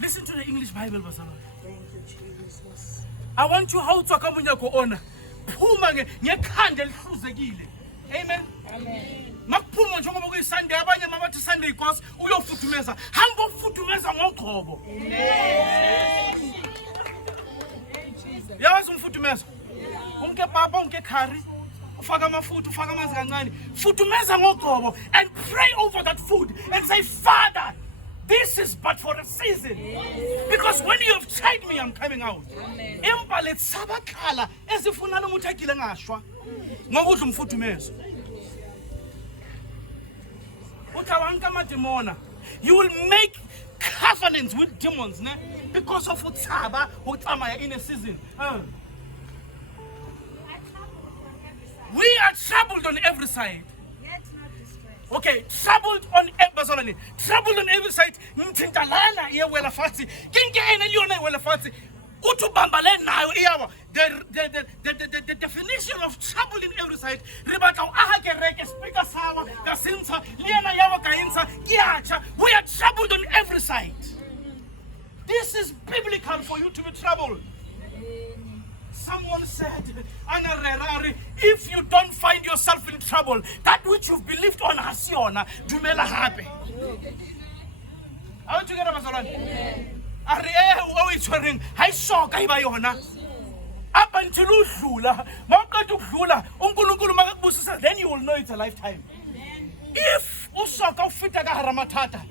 Listen to the English Bible, Basala. Thank you, Jesus. I want you how to come on your honor. Amen. Amen. Makuphuma njengoba kuyiSunday abanye mabathi Sunday because uyofuthumeza. Hamba ufuthumeza ngoqhobo. Yawazi umfuthumeza. Unke papa unke khari. Ufaka amafutha, ufaka amanzi kancane. Futhumeza ngoqhobo and pray over that food and say, Father, this is but for a season. Because when you have tried me, I'm coming out. Empa letsabakhala ezifuna nomuntu agile ngashwa. Ngokudla umfuthumezo. Utawanka amademona. You will make covenants with demons, ne? Because of utsaba utsamaya in a season. We are troubled on every side. Okay, troubled on every side. Troubled on every side. Mtintalana ye wela fati. Kinge ene liona wela fati. Utubambale nayo iyawa. The definition of trouble in every side. Ribata ahake reke speaker sawa kasinsa liena yawa kainsa kiacha. We are troubled on every side. This is biblical for you to be troubled. Someone said, Anna Rerari, if you don't find yourself in trouble, that which you've believed on Hasiona, Dumela happy. I want to get up as a run. It's wearing high shock. Up until Ushula, then you will know it's a lifetime. If Usaka Fitaga Haramatata,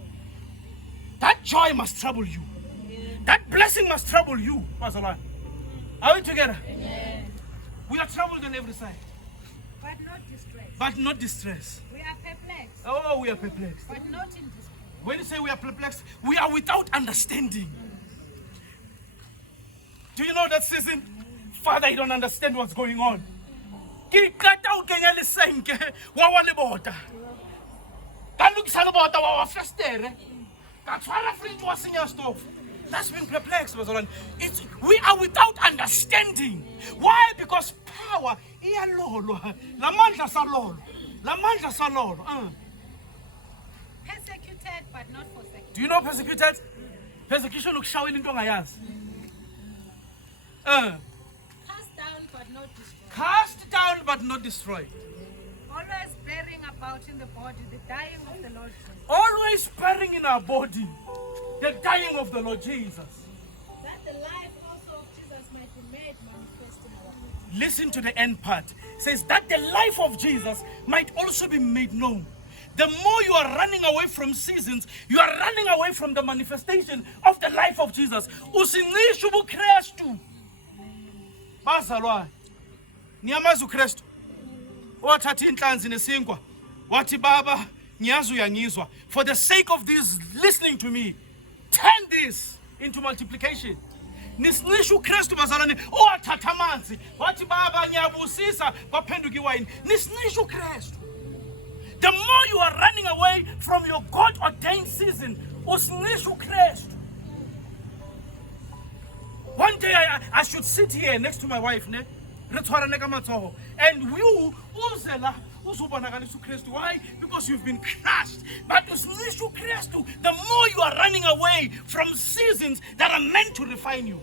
that joy must trouble you. That blessing must trouble you, Pastor. Are we together? Amen. We are troubled on every side. But not distressed. But not distressed. We are perplexed. Oh, we are perplexed. But not in distress. When you say we are perplexed, we are without understanding. Do you know that season? Father, you don't understand what's going on. That's being perplexed, we are without understanding. Why? Because power, Persecuted but not forsaken. do you know persecuted? Persecution looks showing into my eyes. Cast down but not destroyed. Cast down but not destroyed. Always bearing about in the body the dying of the Lord Jesus. Always bearing in our body the dying of the Lord Jesus. That the life also of Jesus might be made manifest in our lives. Listen to the end part. It says that the life of Jesus might also be made known. The more you are running away from seasons, you are running away from the manifestation of the life of Jesus. Usinishu buKristu. Bazalwa. Niyamazi uKristu. Wathatha inhlanzi nesinkwa. Wathi baba, ngiyazi uyangizwa. For the sake of this listening to me, turn this into multiplication. Nisnishu Kristu bazalwane. Wathatha amanzi. Wathi baba ngiyabusisa kwaphenduka iwayini. Nisnishu Kristu. The more you are running away from your God-ordained season, usnishu Kristu. One day I should sit here next to my wife, and you, Uzela, Uzubanagalisu Kristu. Why? Because you've been crushed. But usnishu Kristu, the more you are running away from seasons that are meant to refine you.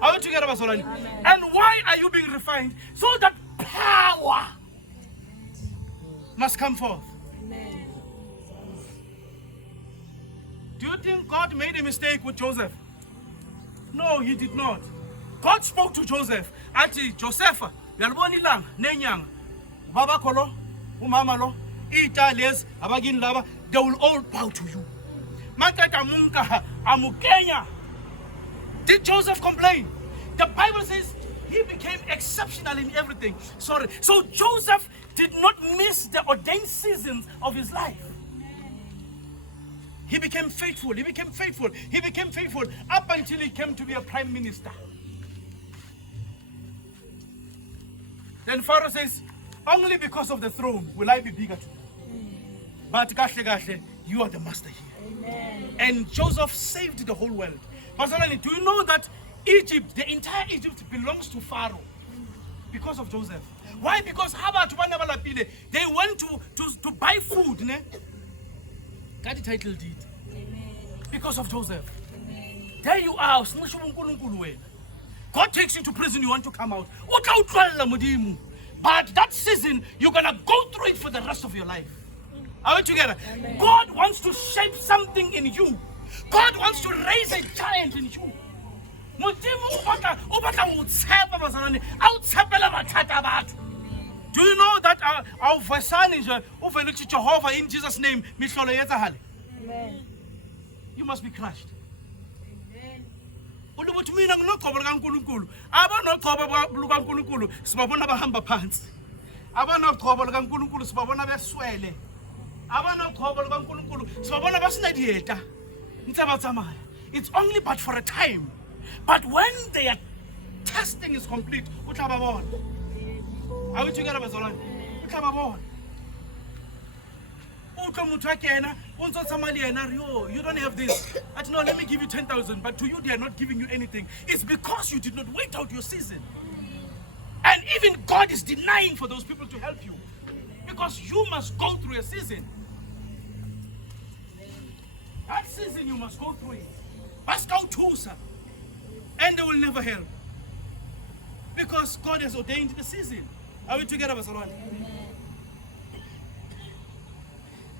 Are we together, Basolani? And why are you being refined? So that power must come forth. Amen. Do you think God made a mistake with Joseph? No, he did not. God spoke to Joseph. Ati Joseph, yalibona ilanga nenyanga. Baba kolo, umama lo, iitales, abagini laba, they will all bow to you. Makata munka amukenya. Did Joseph complain? The Bible says he became exceptional in everything. So Joseph did not miss the ordained seasons of his life. He became faithful. He became faithful. He became faithful up until he came to be a prime minister. Then Pharaoh says, only because of the throne will I be bigger to you. But Gashe, you are the master here. Amen. And Joseph saved the whole world. Personally, do you know that Egypt, the entire Egypt belongs to Pharaoh because of Joseph? Why? Because they went to buy food. Got the title deed. Because of Joseph. Amen. There you are. God takes you to prison, you want to come out. But that season, you're going to go through it for the rest of your life. Are we together? God wants to shape something in you. God wants to raise a giant in you. Do you know that our Vasani is Jehovah in Jesus' name? Amen. You must be crushed. Ulubuthi mina nginogcobo likaNkulunkulu. Abanogcobo lukaNkulunkulu sibabona bahamba phansi. Abanogcobo likaNkulunkulu sibabona beswele. Abanogcobo likaNkulunkulu sibabona basinedieta. Ntaba tsamaya. It's only but for a time. But when their testing is complete, utlaba bona. Are we together, bazalwane? Utlaba bona. You don't have this. I don't know, let me give you 10,000, but to you they are not giving you anything. It's because you did not wait out your season. And even God is denying for those people to help you. Because you must go through a season. That season you must go through it. Must go to, sir. And they will never help. Because God has ordained the season. Are we together, Basalwan?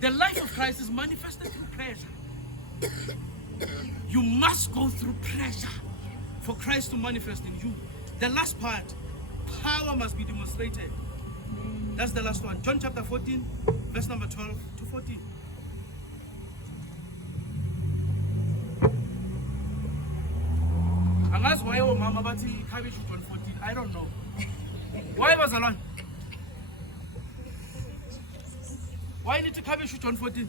The life of Christ is manifested through pressure. You must go through pressure for Christ to manifest in you. The last part, power must be demonstrated. That's the last one. John chapter 14, verse number 12 to 14. Angazi why mama bathi cabbage John 14. I don't know. Why was alone? Why need to cabbage John 14?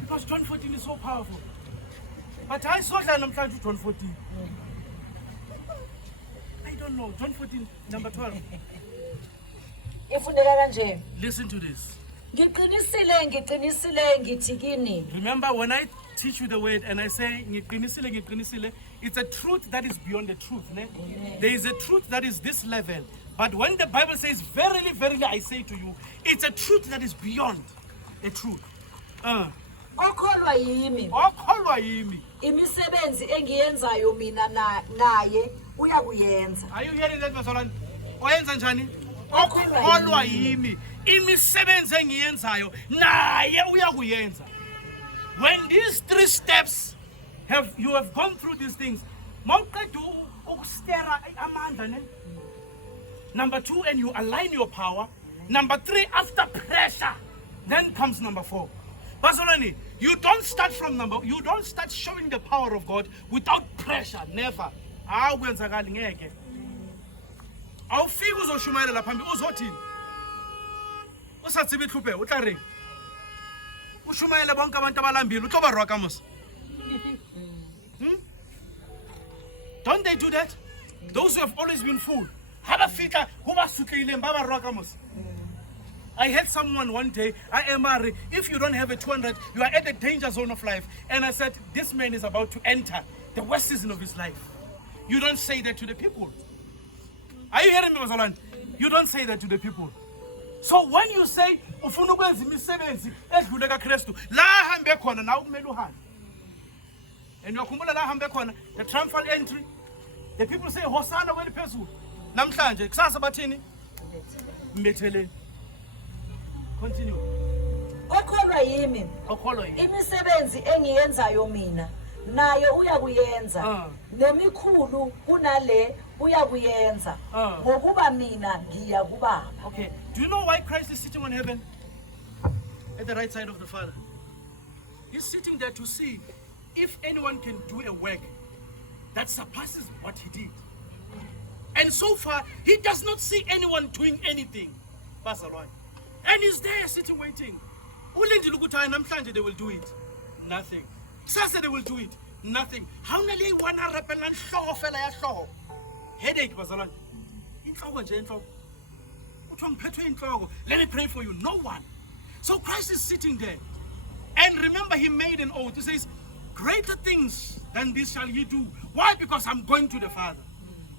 Because John 14 is so powerful. But I saw that I'm trying to John 14. I don't know. John 14, number 12. Ifundeka kanje. Listen to this. Ngiqinisile ngithi kini. Remember when I teach you the word and I say ngiqinisile, it's a truth that is beyond the truth. Ne? There is a truth that is this level. But when the Bible says, verily, verily, I say to you, it's a truth that is beyond a truth. Okholwa yimi. Okholwa yimi. Imisebenzi engiyenzayo mina naye uyakuyenza. Are you hearing that, Masolani? Oyenza njani? Okholwa yimi. Imisebenzi engiyenzayo naye uyakuyenza. When these three steps you have gone through these things, mawuqeda ukustera amandla ne? Number 2, and you align your power. Number 3, after pressure, then comes number 4. Personally, you don't start showing the power of God without pressure. Never. Awukwenzakali ngeke. Awufika uzoshumayela phambili uzothini? Usathi bithuphe utla reng? Ushumayela bonke abantu abalambile utloba roka mos. Don't they do that? Those who have always been fooled. I had someone one day, if you don't have a 200, you are at the danger zone of life. And I said, this man is about to enter the worst season of his life. You don't say that to the people. Are you hearing me, Mazalan? You don't say that to the people. So when you say, and the triumphal entry, the people say, Hosanna, where the person? Namhlanje kusasa bathini mbetheleni. Continue. Okholwa yimi. Imisebenzi engiyenzayo mina naye uyakuyenza. Nemikhulu kunale uyakuyenza. Ngokuba mina ngiya kuBaba. Okay. Do you know why Christ is sitting on heaven? At the right side of the Father. He's sitting there to see if anyone can do a work that surpasses what he did. And so far, he does not see anyone doing anything. Pastor Roy. And he's there sitting waiting. They will do it. Nothing. Sasa they will do it. Nothing. How many one headache, Pastor Roy? Let me pray for you. No one. So Christ is sitting there. And remember, he made an oath. He says, greater things than this shall you do. Why? Because I'm going to the Father.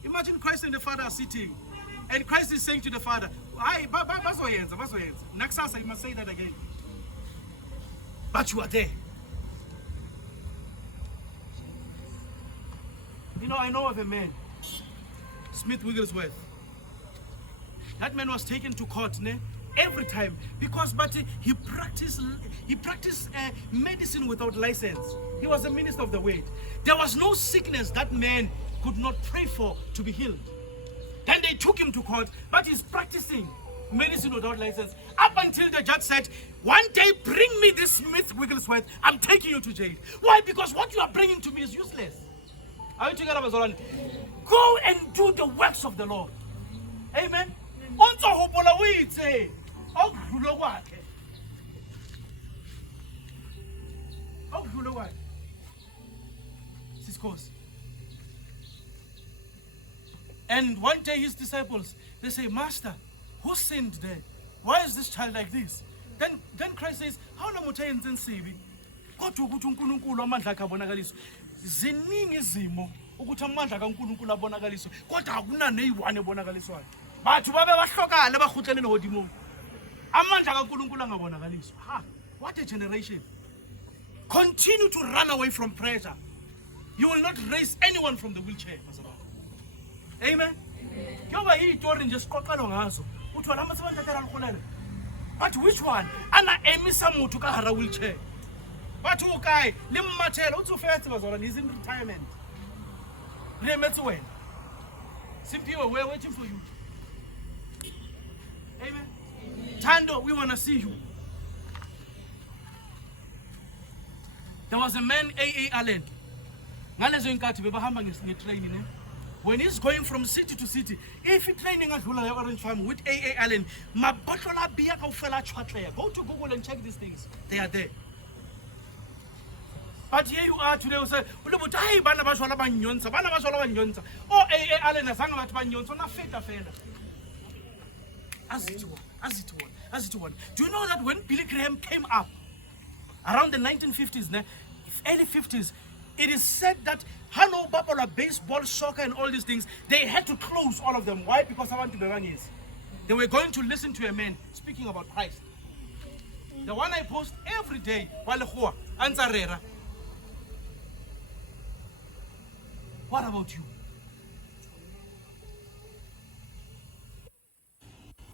Imagine Christ and the Father are sitting, and Christ is saying to the Father, Naksasa, you must say that again. But you are there. You know, I know of a man, Smith Wigglesworth. That man was taken to court every time because he practiced medicine without license. He was a minister of the word. There was no sickness that man could not pray for to be healed. Then they took him to court, but he's practicing medicine without license. Up until the judge said, one day bring me this Smith Wigglesworth, I'm taking you to jail. Why? Because what you are bringing to me is useless. Are you together, Bazalwane? Go and do the works of the Lord. Amen. And one day his disciples, they say, Master, who sinned there? Why is this child like this? Then Christ says, how long would I intensive? Kodwa ukuthi uNkulunkulu amandla akhe abonakaliswe. Ziningi izimo ukuthi amandla kaNkulunkulu abonakaliswe, kodwa akuna neyiwane ebonakaliswayo. Bathu babe bahlokana bahutlele nohodimo. Amandla kaNkulunkulu angabonakaliswa. Ha, what a generation. Continue to run away from pressure. You will not raise anyone from the wheelchair. Amen. Kuyoba yitori nje siqoqelo ngazo. Uthola amasebenza athatha alkhulele. But which one? Ana emisa muthu ka hara wheelchair. But ukai limmathela uthi ufethi bazalwane is in retirement. Remetsi wena. Simphiwe, we're waiting for you. Amen. Tando, we want to see you. There was a man, A.A. Allen. Ngalezo inkathi bebahamba ngetrain ne. When he's going from city to city, if he's training at Hula Orange Farm with A.A. Allen, go to Google and check these things. They are there. But here you are today, we say, oh, A.A. Allen has hung about Banyonsa, not feta fella. As it was. Do you know that when Billy Graham came up around the 1950s, early 50s, it is said that Hello Babala, baseball, soccer, and all these things, they had to close all of them. Why? Because I want to be is. They were going to listen to a man speaking about Christ. The one I post every day, Walehua, Ansarera. What about you?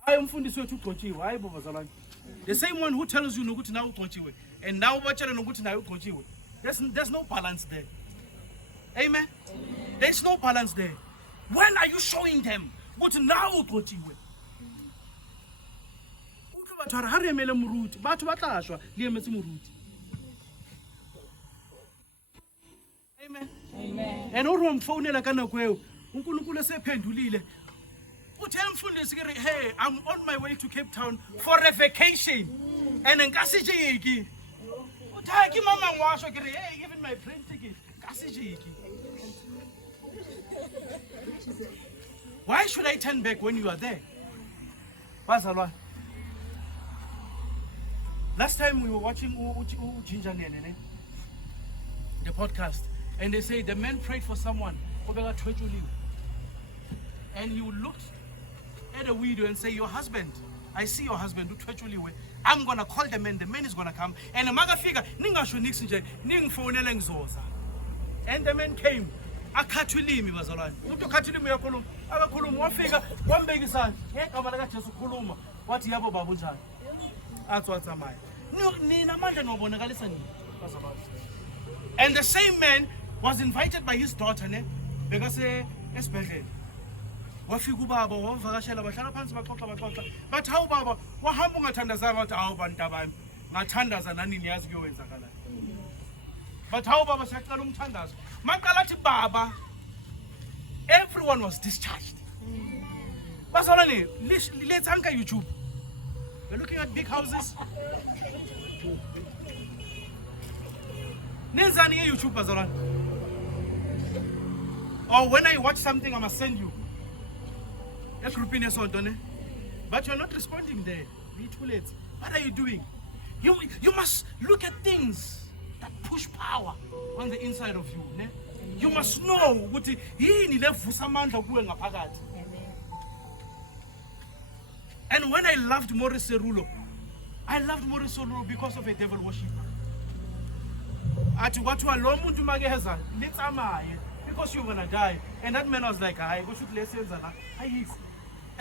I am Fundiswe to Kochiwe. I Bobazalane. The same one who tells you Nuguti now Kochiwe, and now Bachara Nuguti now Kochiwe. There's no balance there. Amen. There's no balance there. When are you showing them what now Kochiwe? Amen. Amen. And all phone like uNkulunkulu sephendulile. Uthela mfundisi ke hey, I'm on my way to Cape Town for a vacation. And nkasijiki. Uthaki mama ngwasho ke hey, even my plane ticket nkasijiki. Why should I turn back when you are there? Bazalwa. Last time we were watching Ginger Nene, the podcast, and they say the man prayed for someone, and he looked at a widow and say, your husband, I see your husband, I'm going to call the man is going to come, and the mother figure, and the man came. Akatulimi bazalwane umuntu akatulimi yakhuluma akakhuluma wafika wambeka isandla ngegama lika Jesu khuluma wathi yabo baba unjani athi watsamaya nina amandla nobonakalisa nini bazalwane. And the same man was invited by his daughter bekase esibhedlela wafika ubaba wavakashela bahlala phansi baxoxa but hawu baba wahamba ungathandazanga wathi hawu bantu abami ngathandaza nani niyazi kuyowenzakala. But how Baba siyacela umthandazo maqala athi baba everyone was discharged. Bazalwane, let's anchor YouTube. We're looking at big houses. Nenzani YouTube bazalwane. Or when I watch something I must send you. A group in a but you're not responding there. It's too late. What are you doing? You must look at things that push power on the inside of you. Ne? You must know what and when I loved Maurice Cerullo because of a devil worship. Because you're gonna die. And that man was like,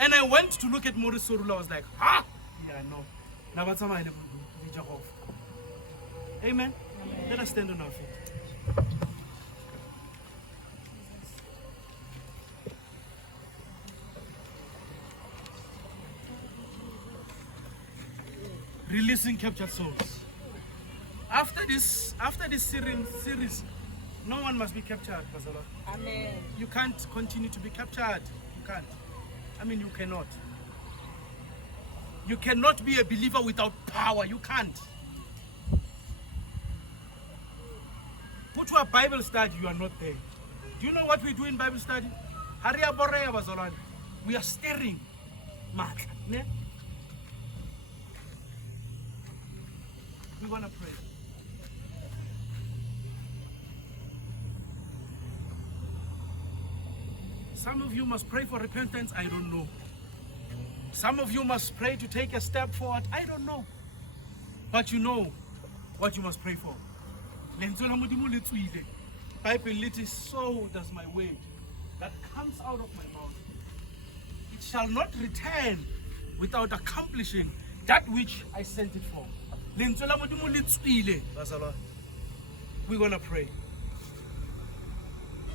And I went to look at Maurice Sorula. I was like, ha! Yeah, no. Now what's my name? Amen. Let us stand on our feet. Releasing captured souls. After this series, no one must be captured, Bazala. Amen. You can't continue to be captured. You can't. I mean, you cannot. You cannot be a believer without power. You can't. Put to a Bible study, you are not there. Do you know what we do in Bible study? We are staring. We want to pray. Some of you must pray for repentance. I don't know. Some of you must pray to take a step forward. I don't know. But you know what you must pray for. Bible little, so does my word that comes out of my mouth. It shall not return without accomplishing that which I sent it for. We're gonna pray.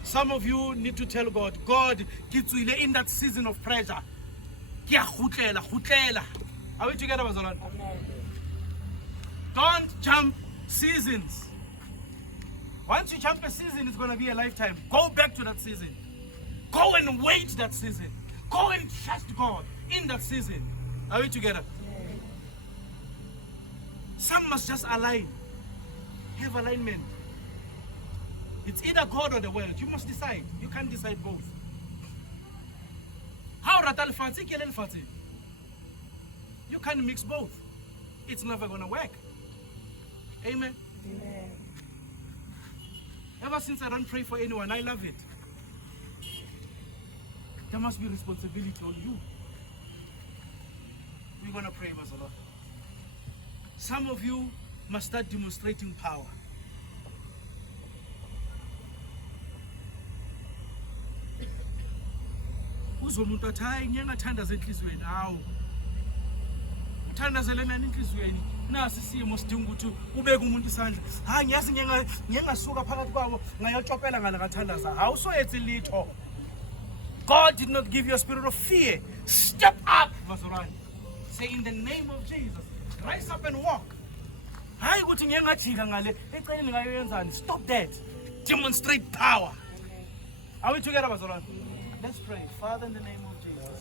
Some of you need to tell God, God, in that season of pressure. Are we together, Bazalwane? Don't jump seasons. Once you jump a season, it's going to be a lifetime. Go back to that season. Go and wait that season. Go and trust God in that season. Are we together? Some must just align. Have alignment. It's either God or the world. You must decide. You can't decide both. How ratal fati kelel fati? You can't mix both. It's never gonna work. Amen. Amen. Ever since I don't pray for anyone, I love it. There must be responsibility on you. We're gonna pray, Mazala. Some of you must start demonstrating power. Uzomuntu athi hayi ngiyangathandaza enhlizweni hawu uthandazele nani enhlizweni nasi simo sidinga ukuthi ubeke umuntu isandla hayi ngiyazi ngiyengasuka phakathi kwabo ngayotshopela ngala ngathandaza hawu so ethi litho. God did not give you a spirit of fear. Step up, Mazalwane. Say in the name of Jesus, rise up and walk. Hayi ukuthi ngiyengajika ngale eceleni ngayoyenzani. Stop that. Demonstrate power. Are we together, Mazalwane? Let's pray. Father, in the name of